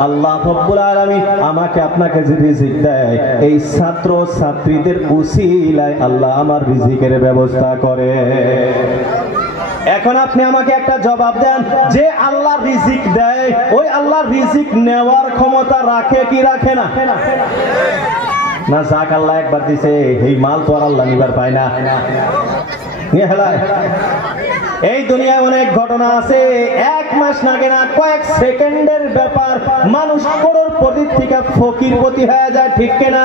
আল্লাহ রাব্বুল আলামিন আমাকে আপনাকে যে রিজিক দেয়, এই ছাত্র ছাত্রীদের উসিলায় আল্লাহ আমার রিজিকের ব্যবস্থা করে। এখন আপনি আমাকে একটা জবাব দেন, যে আল্লাহ রিজিক দেয়, ওই আল্লাহ রিজিক নেওয়ার ক্ষমতা রাখে কি রাখে না? না, যাক আল্লাহ একবার দিছে, এই মাল তো আর আল্লাহ নিবার পায় না। এই দুনিয়ায় অনেক ঘটনা আছে, 1 মাস লাগে না, কয়েক সেকেন্ডের ব্যাপার, মানুষ করোড়পতি থেকে ফকিরপতি হয়ে যায়, ঠিক কিনা?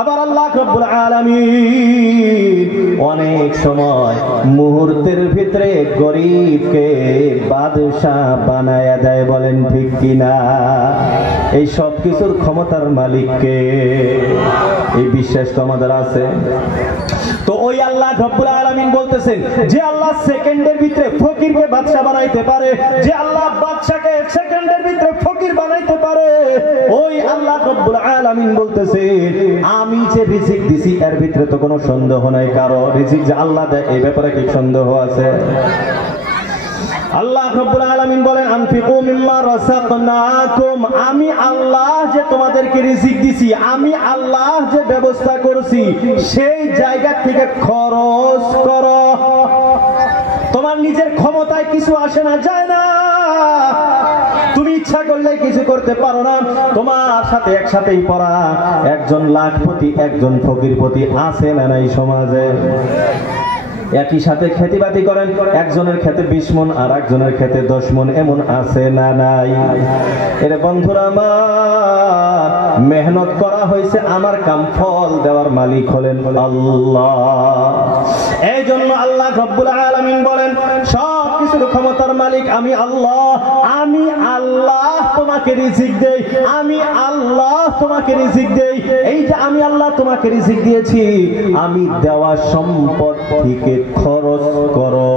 আবার আল্লাহ রাব্বুল আলামিন অনেক সময় মুহূর্তের ভিতরে গরিবকে বাদশা বানায়া দেয়, বলেন ঠিক কিনা? এই সব কিছুর ক্ষমতার মালিককে, এই বিশ্বাস তো আমাদের আছে। তো ওই আল্লাহ রাব্বুল আলামিন বলতেছেন, যে আল্লাহ সেকেন্ডের ভিতরে ফকিরকে বাদশা বানাইতে পারে, যে আল্লাহ বাদশাকে সেকেন্ডের ভিতরে ফকির বানাইতে পারে, ওই আল্লাহ রাব্বুল আলামিন বলতেছেন, আমি যে রিজিক দিছি এর ভিতরে তো কোনো সন্দেহ নাই কারো, রিজিক যে আল্লাহ দেয় এই ব্যাপারে কি সন্দেহ আছে? আল্লাহ রাব্বুল আলামিন বলেন, আনফিকু মিম্মা রাযাকনাকুম, আমি আল্লাহ যে তোমাদেরকে রিজিক দিছি, আমি আল্লাহ যে ব্যবস্থা করছি, সেই জায়গা থেকে খরচ করো। তোমার নিজের ক্ষমতায় কিছু আসে না, যায় না, তুমি ইচ্ছা করলে কিছু করতে পারো না। তোমার সাথে একসাথেই পড়া একজন লাখপতি, একজন ফকিরপতি আছে না নাই সমাজে? একই সাথে খেতিবাতি করেন, একজনের খেতে 20 মণ আর একজনের খেতে 10 মণ, এমন আছে না নাই? এর বন্ধুরা আমার, মেহনত করা হয়েছে, আমার কাম ফল দেওয়ার মালিক হলেন আল্লাহ। এই জন্য আল্লাহ রাব্বুল আলামিন বলেন, সব কিছুর ক্ষমতার মালিক আমি আল্লাহ। আমি আল্লাহ তোমাকে রিজিক দেই, আমি আল্লাহ তোমাকে রিজিক দেই। এই যে আমি আল্লাহ তোমাকে রিজিক দিয়েছি, আমি দেওয়া সম্পদ থেকে খরচ করো।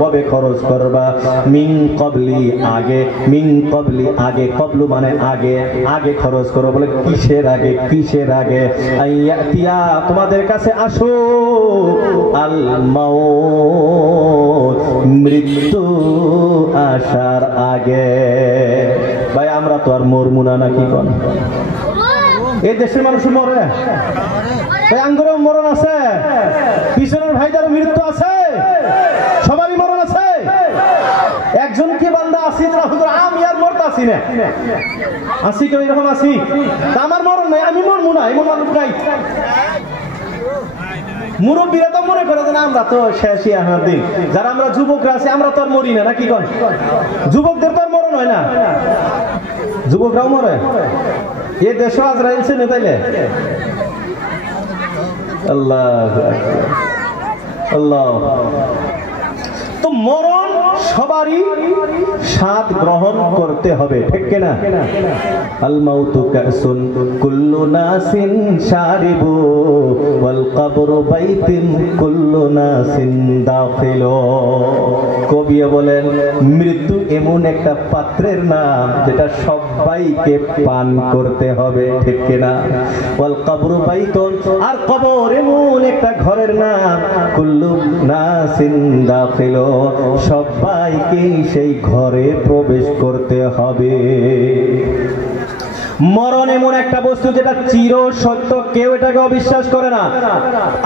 কবে খরচ করবা? মিন কবলি, আগে, মিন কবলি আগে, কবলু মানে আগে, আগে খরচ করো। বলে কিসের আগে? কিসের আগে? আইয়াতিয়া, তোমাদের কাছে আসো, আল মাউত, মৃত্যু আসার আগে। ভাই আমরা তো আর মরমু না, নাকি কোন? এই দেশের মানুষ মরে, আঙ্গুরেও মরণ আছে, পিছনের ভাইদের মৃত্যু আছে, সবারই মরণ আছে। একজন কি বান্দা আসি, আমি আর মরতে আসি না, আসি কেউ এরকম আসি, আমার মরণ নাই, আমি মরমু না, এমন মানুষ নাই। মুরব্বীরা তো মনে করে যে না আমরা তো শেষই আমার দিন, যারা আমরা যুবকরা আছি আমরা তো আর মরি না, নাকি কোন? যুবকদের তো আর মরণ হয় না, যুবকরাও মরে। এ দেশ আজরাইল ছেলে তাইলে আল্লাহ আল্লাহ। তো মরণ সবারই স্বাদ গ্রহণ করতে হবে, ঠিক কিনা? আল মাউতু কাসুন কুল্লু নাসিন শারিবু ওয়াল কবরু বাইতুন কুল্লু নাসিন দাখিলু। কবি বলেন মৃত্যু এমন একটা পাত্রের নাম যেটা সবাইকে পান করতে হবে, ঠিক কিনা? ওয়াল কবরু বাইতুন, আর কবর এমন একটা ঘরের নাম কুল্লু নাসিন দাখিলু, সবাইকে সেই ঘরে প্রবেশ করতে হবে। মরণ এমন একটা বস্তু যেটা চির সত্য, কেউ এটাকে অবিশ্বাস করে না।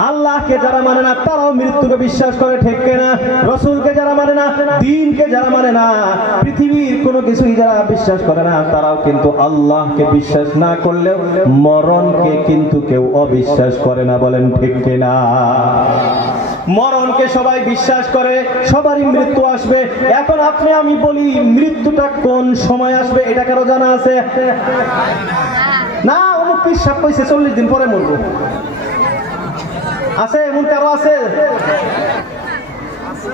আল্লাহকে যারা মানে না তারাও মৃত্যুকে বিশ্বাস করে, ঠিক কিনা? রসুলকে যারা মানে না, দ্বীনকে যারা মানে না, পৃথিবীর কোনো কিছুই যারা বিশ্বাস করে না, তারাও কিন্তু আল্লাহকে বিশ্বাস না করলেও মরণকে কিন্তু কেউ অবিশ্বাস করে না, বলেন ঠিক কিনা? মরণকে সবাই বিশ্বাস করে, সবারই মৃত্যু আসবে। এখন আপনি আমি বলি মৃত্যুটা কোন সময় আসবে এটা কারো জানা আছে? না, অমুক পিসাব কইছে 40 দিন পরে মরবো, আছে এমন কারো আছে?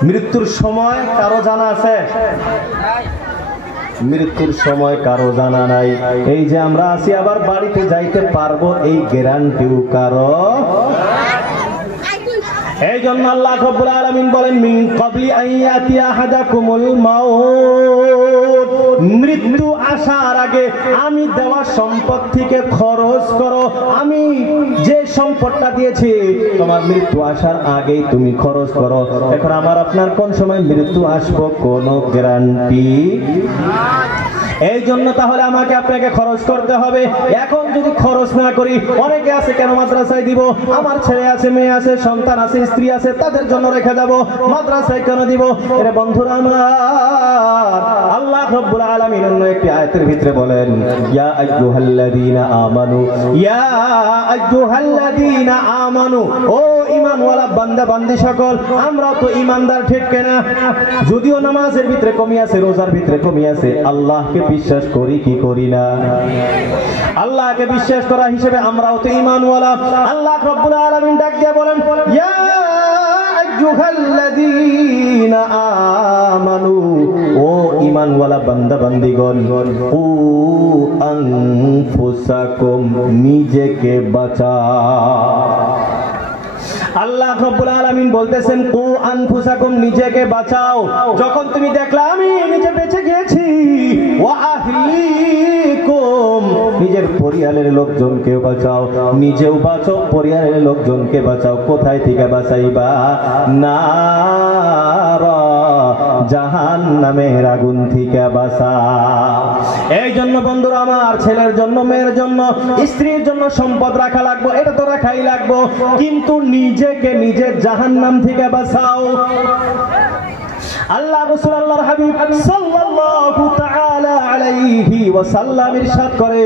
মৃত্যুর সময় কারো জানা আছে? মৃত্যুর সময় কারো জানা নাই। এই যে আমরা আছি আবার বাড়িতে যাইতে পারবো এই গ্যারান্টিও কারো। এই জন্য আল্লাহ রাব্বুল আলামিন বলেন মিন ক্বাবলি আইয়াতি আহাদাকুমুল মাউত, মৃত্যু আসার আগে আমি দেওয়া সম্পদ থেকে খরচ করো। আমি যে সম্পদটা দিয়েছি তোমার মৃত্যু আসার আগেই তুমি খরচ করো। এখন আমার আপনার কোন সময় মৃত্যু আসবো কোনো গ্যারান্টি। এই জন্য তাহলে আমাকে আপনাকে খরচ করতে হবে। এখন যদি খরচ না করি, অনেকে আছে কেন মাদ্রাসায় দিব, আমার ছেলে আছে, মেয়ে আছে, সন্তান আছে, স্ত্রী আছে, তাদের জন্য রেখে যাব, মাদ্রাসায় কেন দিব? এর বন্ধুরা আমার, আল্লাহ রাব্বুল আলামিন অন্য একটি আয়াতের ভিতরে বলেন ইয়া আইয়ুহাল্লাযীনা আমানু, ইয়া আইয়ুহাল্লাযীনা আমানু, ও ঈমানওয়ালা বান্দা বান্দি সকল, আমরা তো ঈমানদার, ঠিক কিনা? যদিও নামাজের ভিতরে কমি আছে, রোজার ভিতরে কমি আছে, আল্লাহকে বিশ্বাস করি কি করি না? আল্লাহকে বিশ্বাস করা হিসেবে আমরাও তো ঈমানওয়ালা। আল্লাহ রাব্বুল আলামিন ডাক দিয়ে বলেন ইয়া আইয়ুহাল্লাযীনা আমানু, ও ঈমানওয়ালা বান্দা বান্দিগণ, কু আনফুসাকুম, নিজেকে বাঁচাও। আল্লাহ রাব্বুল আলামিন বলতেছেন কু আনফুসাকুম, নিজেকে বাঁচাও। যখন তুমি দেখলা আমি নিজে বেঁচে গেছি, ওয়া আহলিকুম, নিজের পরিবারের লোকজনকে বাঁচাও, নিজেও বাঁচো, পরিবারের লোকজনকে বাঁচাও। কোথায় থেকে বাঁচাইবা? নারা, জাহান্নামের আগুন থেকে বাঁচাও। এই জন্য বন্ধুরা আমার, ছেলের জন্য, মেয়ের জন্য, স্ত্রীর জন্য সম্পদ রাখা লাগবে, এটা তো রাখাই লাগবে, কিন্তু নিজেকে নিজে জাহান্নাম থেকে বাঁচাও। আল্লাহ রাসূল আল্লাহর হাবিব সাল্লাল্লাহু তাআলা আলাইহি ওয়াসাল্লাম ইরশাদ করে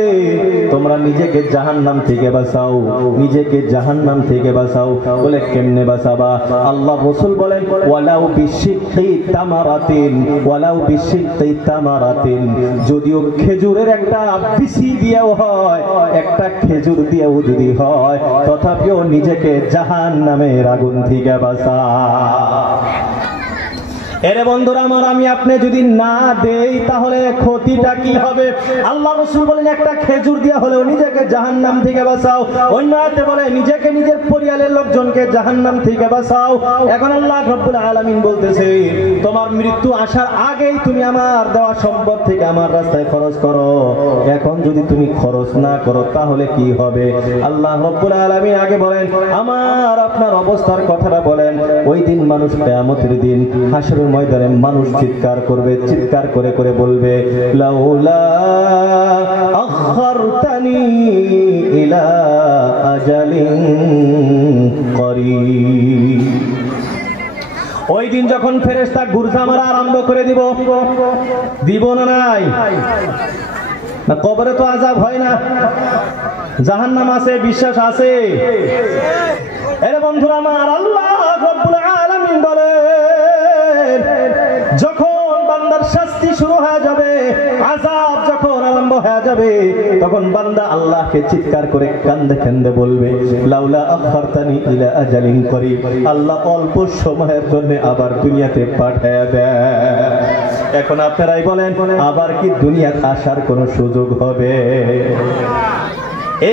তোমরা নিজেকে জাহান্নাম থেকে বাঁচাও, নিজেকে জাহান্নাম থেকে বাঁচাও। বলে কেমনে বাঁচাবা? আল্লাহ রাসূল বলেন ওয়ালাউ বিশিক্কি তামারাতিন, ওয়ালাউ বিশিক্কি তামারাতিন, যদিও খেজুরের একটা বিচি দিয়েও হয়, একটা খেজুর দিয়েও যদি হয়, তথাপিও নিজেকে জাহান্নামের আগুন থেকে বাঁচাও। এরে বন্ধুরা আমার, আমি আপনি যদি না দেই তাহলে ক্ষতিটা কি হবে? আল্লাহ রাসূল বলেন একটা খেজুর দিয়া হলেও নিজেকে জাহান্নাম থেকে বাঁচাও। অন্য আয়াতে বলে নিজেকে নিজের পরিবারের লোকজনকে জাহান্নাম থেকে বাঁচাও। এখন আল্লাহ রাব্বুল আলামিন বলতেছে তোমার মৃত্যু আসার আগেই তুমি আমার দেওয়া সম্পদ থেকে আমার রাস্তায় খরচ করো। এখন যদি তুমি খরচ না করো তাহলে কি হবে? আল্লাহ রাব্বুল আলামিন আগে বলেন আমার আপনার অবস্থার কথাটা বলেন। ওই দিন মানুষ কিয়ামতের দিন হাসরের ময়দানে মানুষ চিৎকার করবে, চিৎকার করে করে বলবে লাউলা আখারতানি ইলা আজালিন করিব। ওই দিন যখন ফেরেশতা গুরজা মারা আরম্ভ করে দিব না নাই? না কবরে তো আযাব হয় না, জাহান্নাম আছে, বিশ্বাস আছে। এর বন্ধুরা আমার, আল্লাহ রাব্বুল আলামিন বলেন যখন বান্দার শাস্তি শুরু হয়ে যাবে, আযাব যখন আরম্ভ হয়ে যাবে, তখন বান্দা আল্লাহকে চিৎকার করে কান্দে কান্দে বলবে, লাউলা আখারতানি ইলা আজালিন করিব, আল্লাহ অল্প সময়ের জন্য আবার দুনিয়াতে পাঠিয়ে দেয়। এখন আপনারাই বলেন, আবার কি দুনিয়াতে আসার কোনো সুযোগ হবে?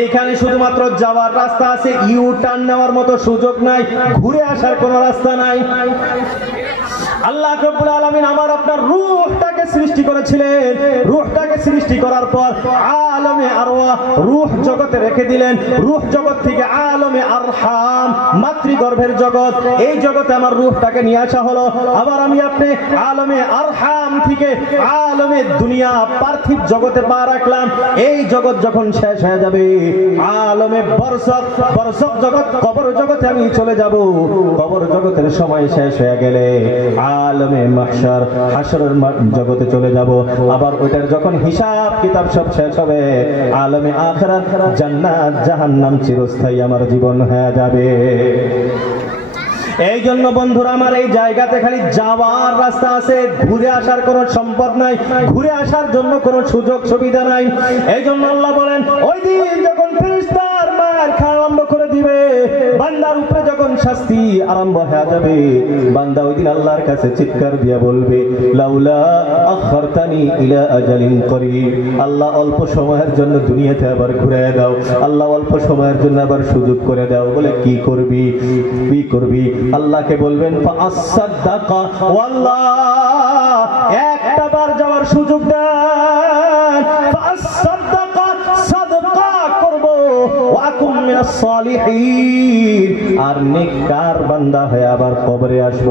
এইখানে শুধুমাত্র যাওয়ার রাস্তা আছে, ইউ টার্ন নেওয়ার মতো সুযোগ নাই, ঘুরে আসার কোনো রাস্তা নাই। আল্লাহ রাব্বুল আলামিন আমার আপনার রূহটাকে সৃষ্টি করেছিলেন, রূহটাকে সৃষ্টি করার পর আলমে আরওয়াহ রূহ জগতে রেখে দিলেন। রূহ জগৎ থেকে আলমে আরহাম মাতৃগর্ভের জগৎ, এই জগতে আমার রূহটাকে নিয়ে আসা হলো। আবার আমি আপনি আলমে আরহাম থেকে আলমে দুনিয়া পার্থিব জগতে পা রাখলাম। এই জগৎ যখন শেষ হয়ে যাবে, আলমে বরজখ, বরজখ জগৎ কবর জগতে আমি চলে যাব। কবর জগতের সময় শেষ হয়ে গেলে আলমে মাহশার, হাশরের জগতে চলে যাব। আবার ওইটার যখন হিসাব কিতাব সব শেষ হবে, আলমে আখিরাত, জান্নাত জাহান্নাম চিরস্থায়ী আমার জীবন হয়ে যাবে। এই জন্য বন্ধুরা আমার, এই জায়গাতে খালি যাওয়ার রাস্তা আছে, ঘুরে আসার কোনো সম্পদ নাই, ঘুরে আসার জন্য কোনো সুযোগ সুবিধা নাই। এই জন্য আল্লাহ বলেন, ওই দিন যখন ফেরেশতার মার খাওয়া আরম্ভ করে দিবে, বান্দার উপরে যখন শাস্তি আরম্ভ হয়ে যাবে, বান্দা ওই দিন আল্লাহর কাছে চিৎকার দিয়ে বলবে, লাউলা আখারতানি ইলা আজালিন করিব, আল্লাহ অল্প সময়ের জন্য দুনিয়াতে আবার ঘুরে দাও, আল্লাহ অল্প সময়ের জন্য আবার সুযোগ করে দাও। বলে কি করবি, কি করবি? আল্লাহকে বলবেন, ফাআসাদাকা, ওয়াল্লাহ একটা বার যাওয়ার সুযোগ দেন, ফাআসাদাকা, সাদকা করব, ওয়াকুম মিনাস সালিহিন, আর নেককার বান্দা হয়ে আবার কবরে আসব।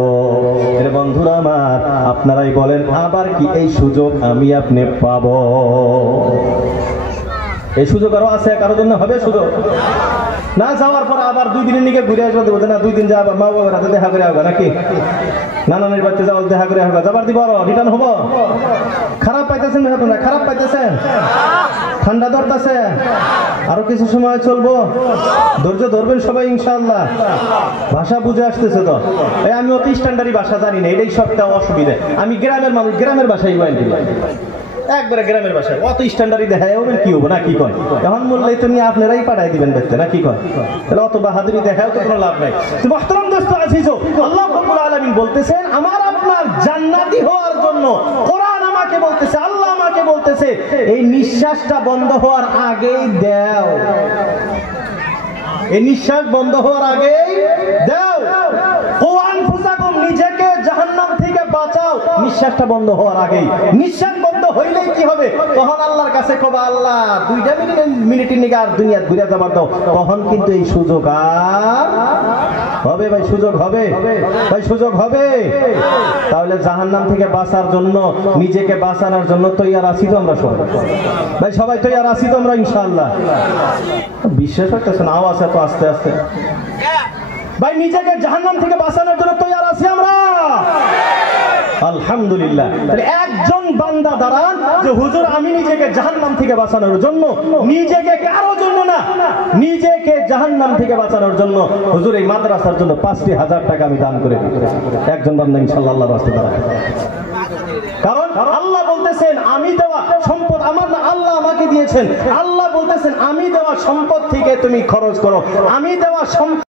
এর বন্ধুরা আমার, আপনারাই বলেন, আবার কি এই সুযোগ আমি আপনি পাবো? এই সুযোগ আরো আছে, কারোর জন্য হবে সুযোগ না? যাওয়ার পর আবার 2 দিনের নিকে ঘুরে আসবে, বলতে না 2 দিন যা, আবার মা বাবার হাতে দেখা করে আসবে নাকি? নানানির বাড়িতে যাওয়া, দেখা করে আসবে, যাবার দিব, রিটার্ন হবো। খারাপ পাইতেছেন না? খারাপ পাইতেছেন? ঠান্ডা ধরতেছে? আরো কিছু সময় চলবো, ধৈর্য ধরবেন সবাই ইনশাআল্লাহ। ভাষা বুঝে আসতেছে তো? আমি অতি স্ট্যান্ডার্ডি ভাষা জানি না, এটাই সবটা অসুবিধা। আমি গ্রামের মানুষ, গ্রামের ভাষাই বলি, একবারে গ্রামের ভাষায়। অত স্ট্যান্ডার্ডই দেখায় হবেন কি হবো না? কি কয় এখন মূল্যই তো নিয়ে আপনারাই পাঠাই দিবেন দেখতে না? কি কয়? তাহলে অত বাহাদুরি দেখাও তো কোনো লাভ নাই। মুহতারাম দোস্ত আজিজ, আল্লাহ রাব্বুল আলামিন বলতেছেন, আমার আপনার জান্নাতি হওয়ার জন্য কোরআন আমাকে বলতেছে, আল্লাহ আমাকে বলতেছে, এই নিঃশ্বাসটা বন্ধ হওয়ার আগেই দাও, এই নিঃশ্বাস বন্ধ হওয়ার আগেই দাও। কোরআন ফুসাকুম, নিজেকে জাহান্নাম থেকে বাঁচাও নিঃশ্বাসটা বন্ধ হওয়ার আগেই। নিঃশ্বাস বন্ধ হইলেই কি হবে? তখন আল্লাহর কাছে কবা, আল্লাহ 2টা মিনিটের নিকে আর দুনিয়া ঘুরে যাবার দাও। তখন কিন্তু এই সুযোগ আর হবে ভাই, সুযোগ হবে ভাই, সুযোগ হবে। তাহলে জাহান্নাম থেকে বাঁচার জন্য, নিজেকে বাঁচানোর জন্য তৈয়ার আছি তো আমরা সবাই? ভাই সবাই তৈয়ার আছি তো আমরা ইনশাআল্লাহ? বিশ্বাস করতেছে না? আওয়াজ এত আস্তে আস্তে। ভাই নিজেকে জাহান্নাম থেকে বাঁচানোর জন্য তৈয়ার আছি আমরা? আলহামদুলিল্লাহ। তাহলে একজন বান্দা দাঁড়ান যে হুজুর আমি নিজেকে জাহান্নাম থেকে বাঁচানোর জন্য, নিজেকে কারো জন্য না, নিজেকে জাহান্নাম থেকে বাঁচানোর জন্য হুজুর এই মাদ্রাসার জন্য 50,000 টাকা আমি দান করে দিই। একজন বান্দা ইনশাআল্লাহ আল্লাহর রাস্তায় দাঁড়ায়। কারণ আল্লাহ বলতেছেন, আমি দেওয়া সম্পদ আমার না, আল্লাহ আমাকে দিয়েছেন। আল্লাহ বলতেছেন, আমি দেওয়া সম্পদ থেকে তুমি খরচ করো, আমি দেওয়া সম্পদ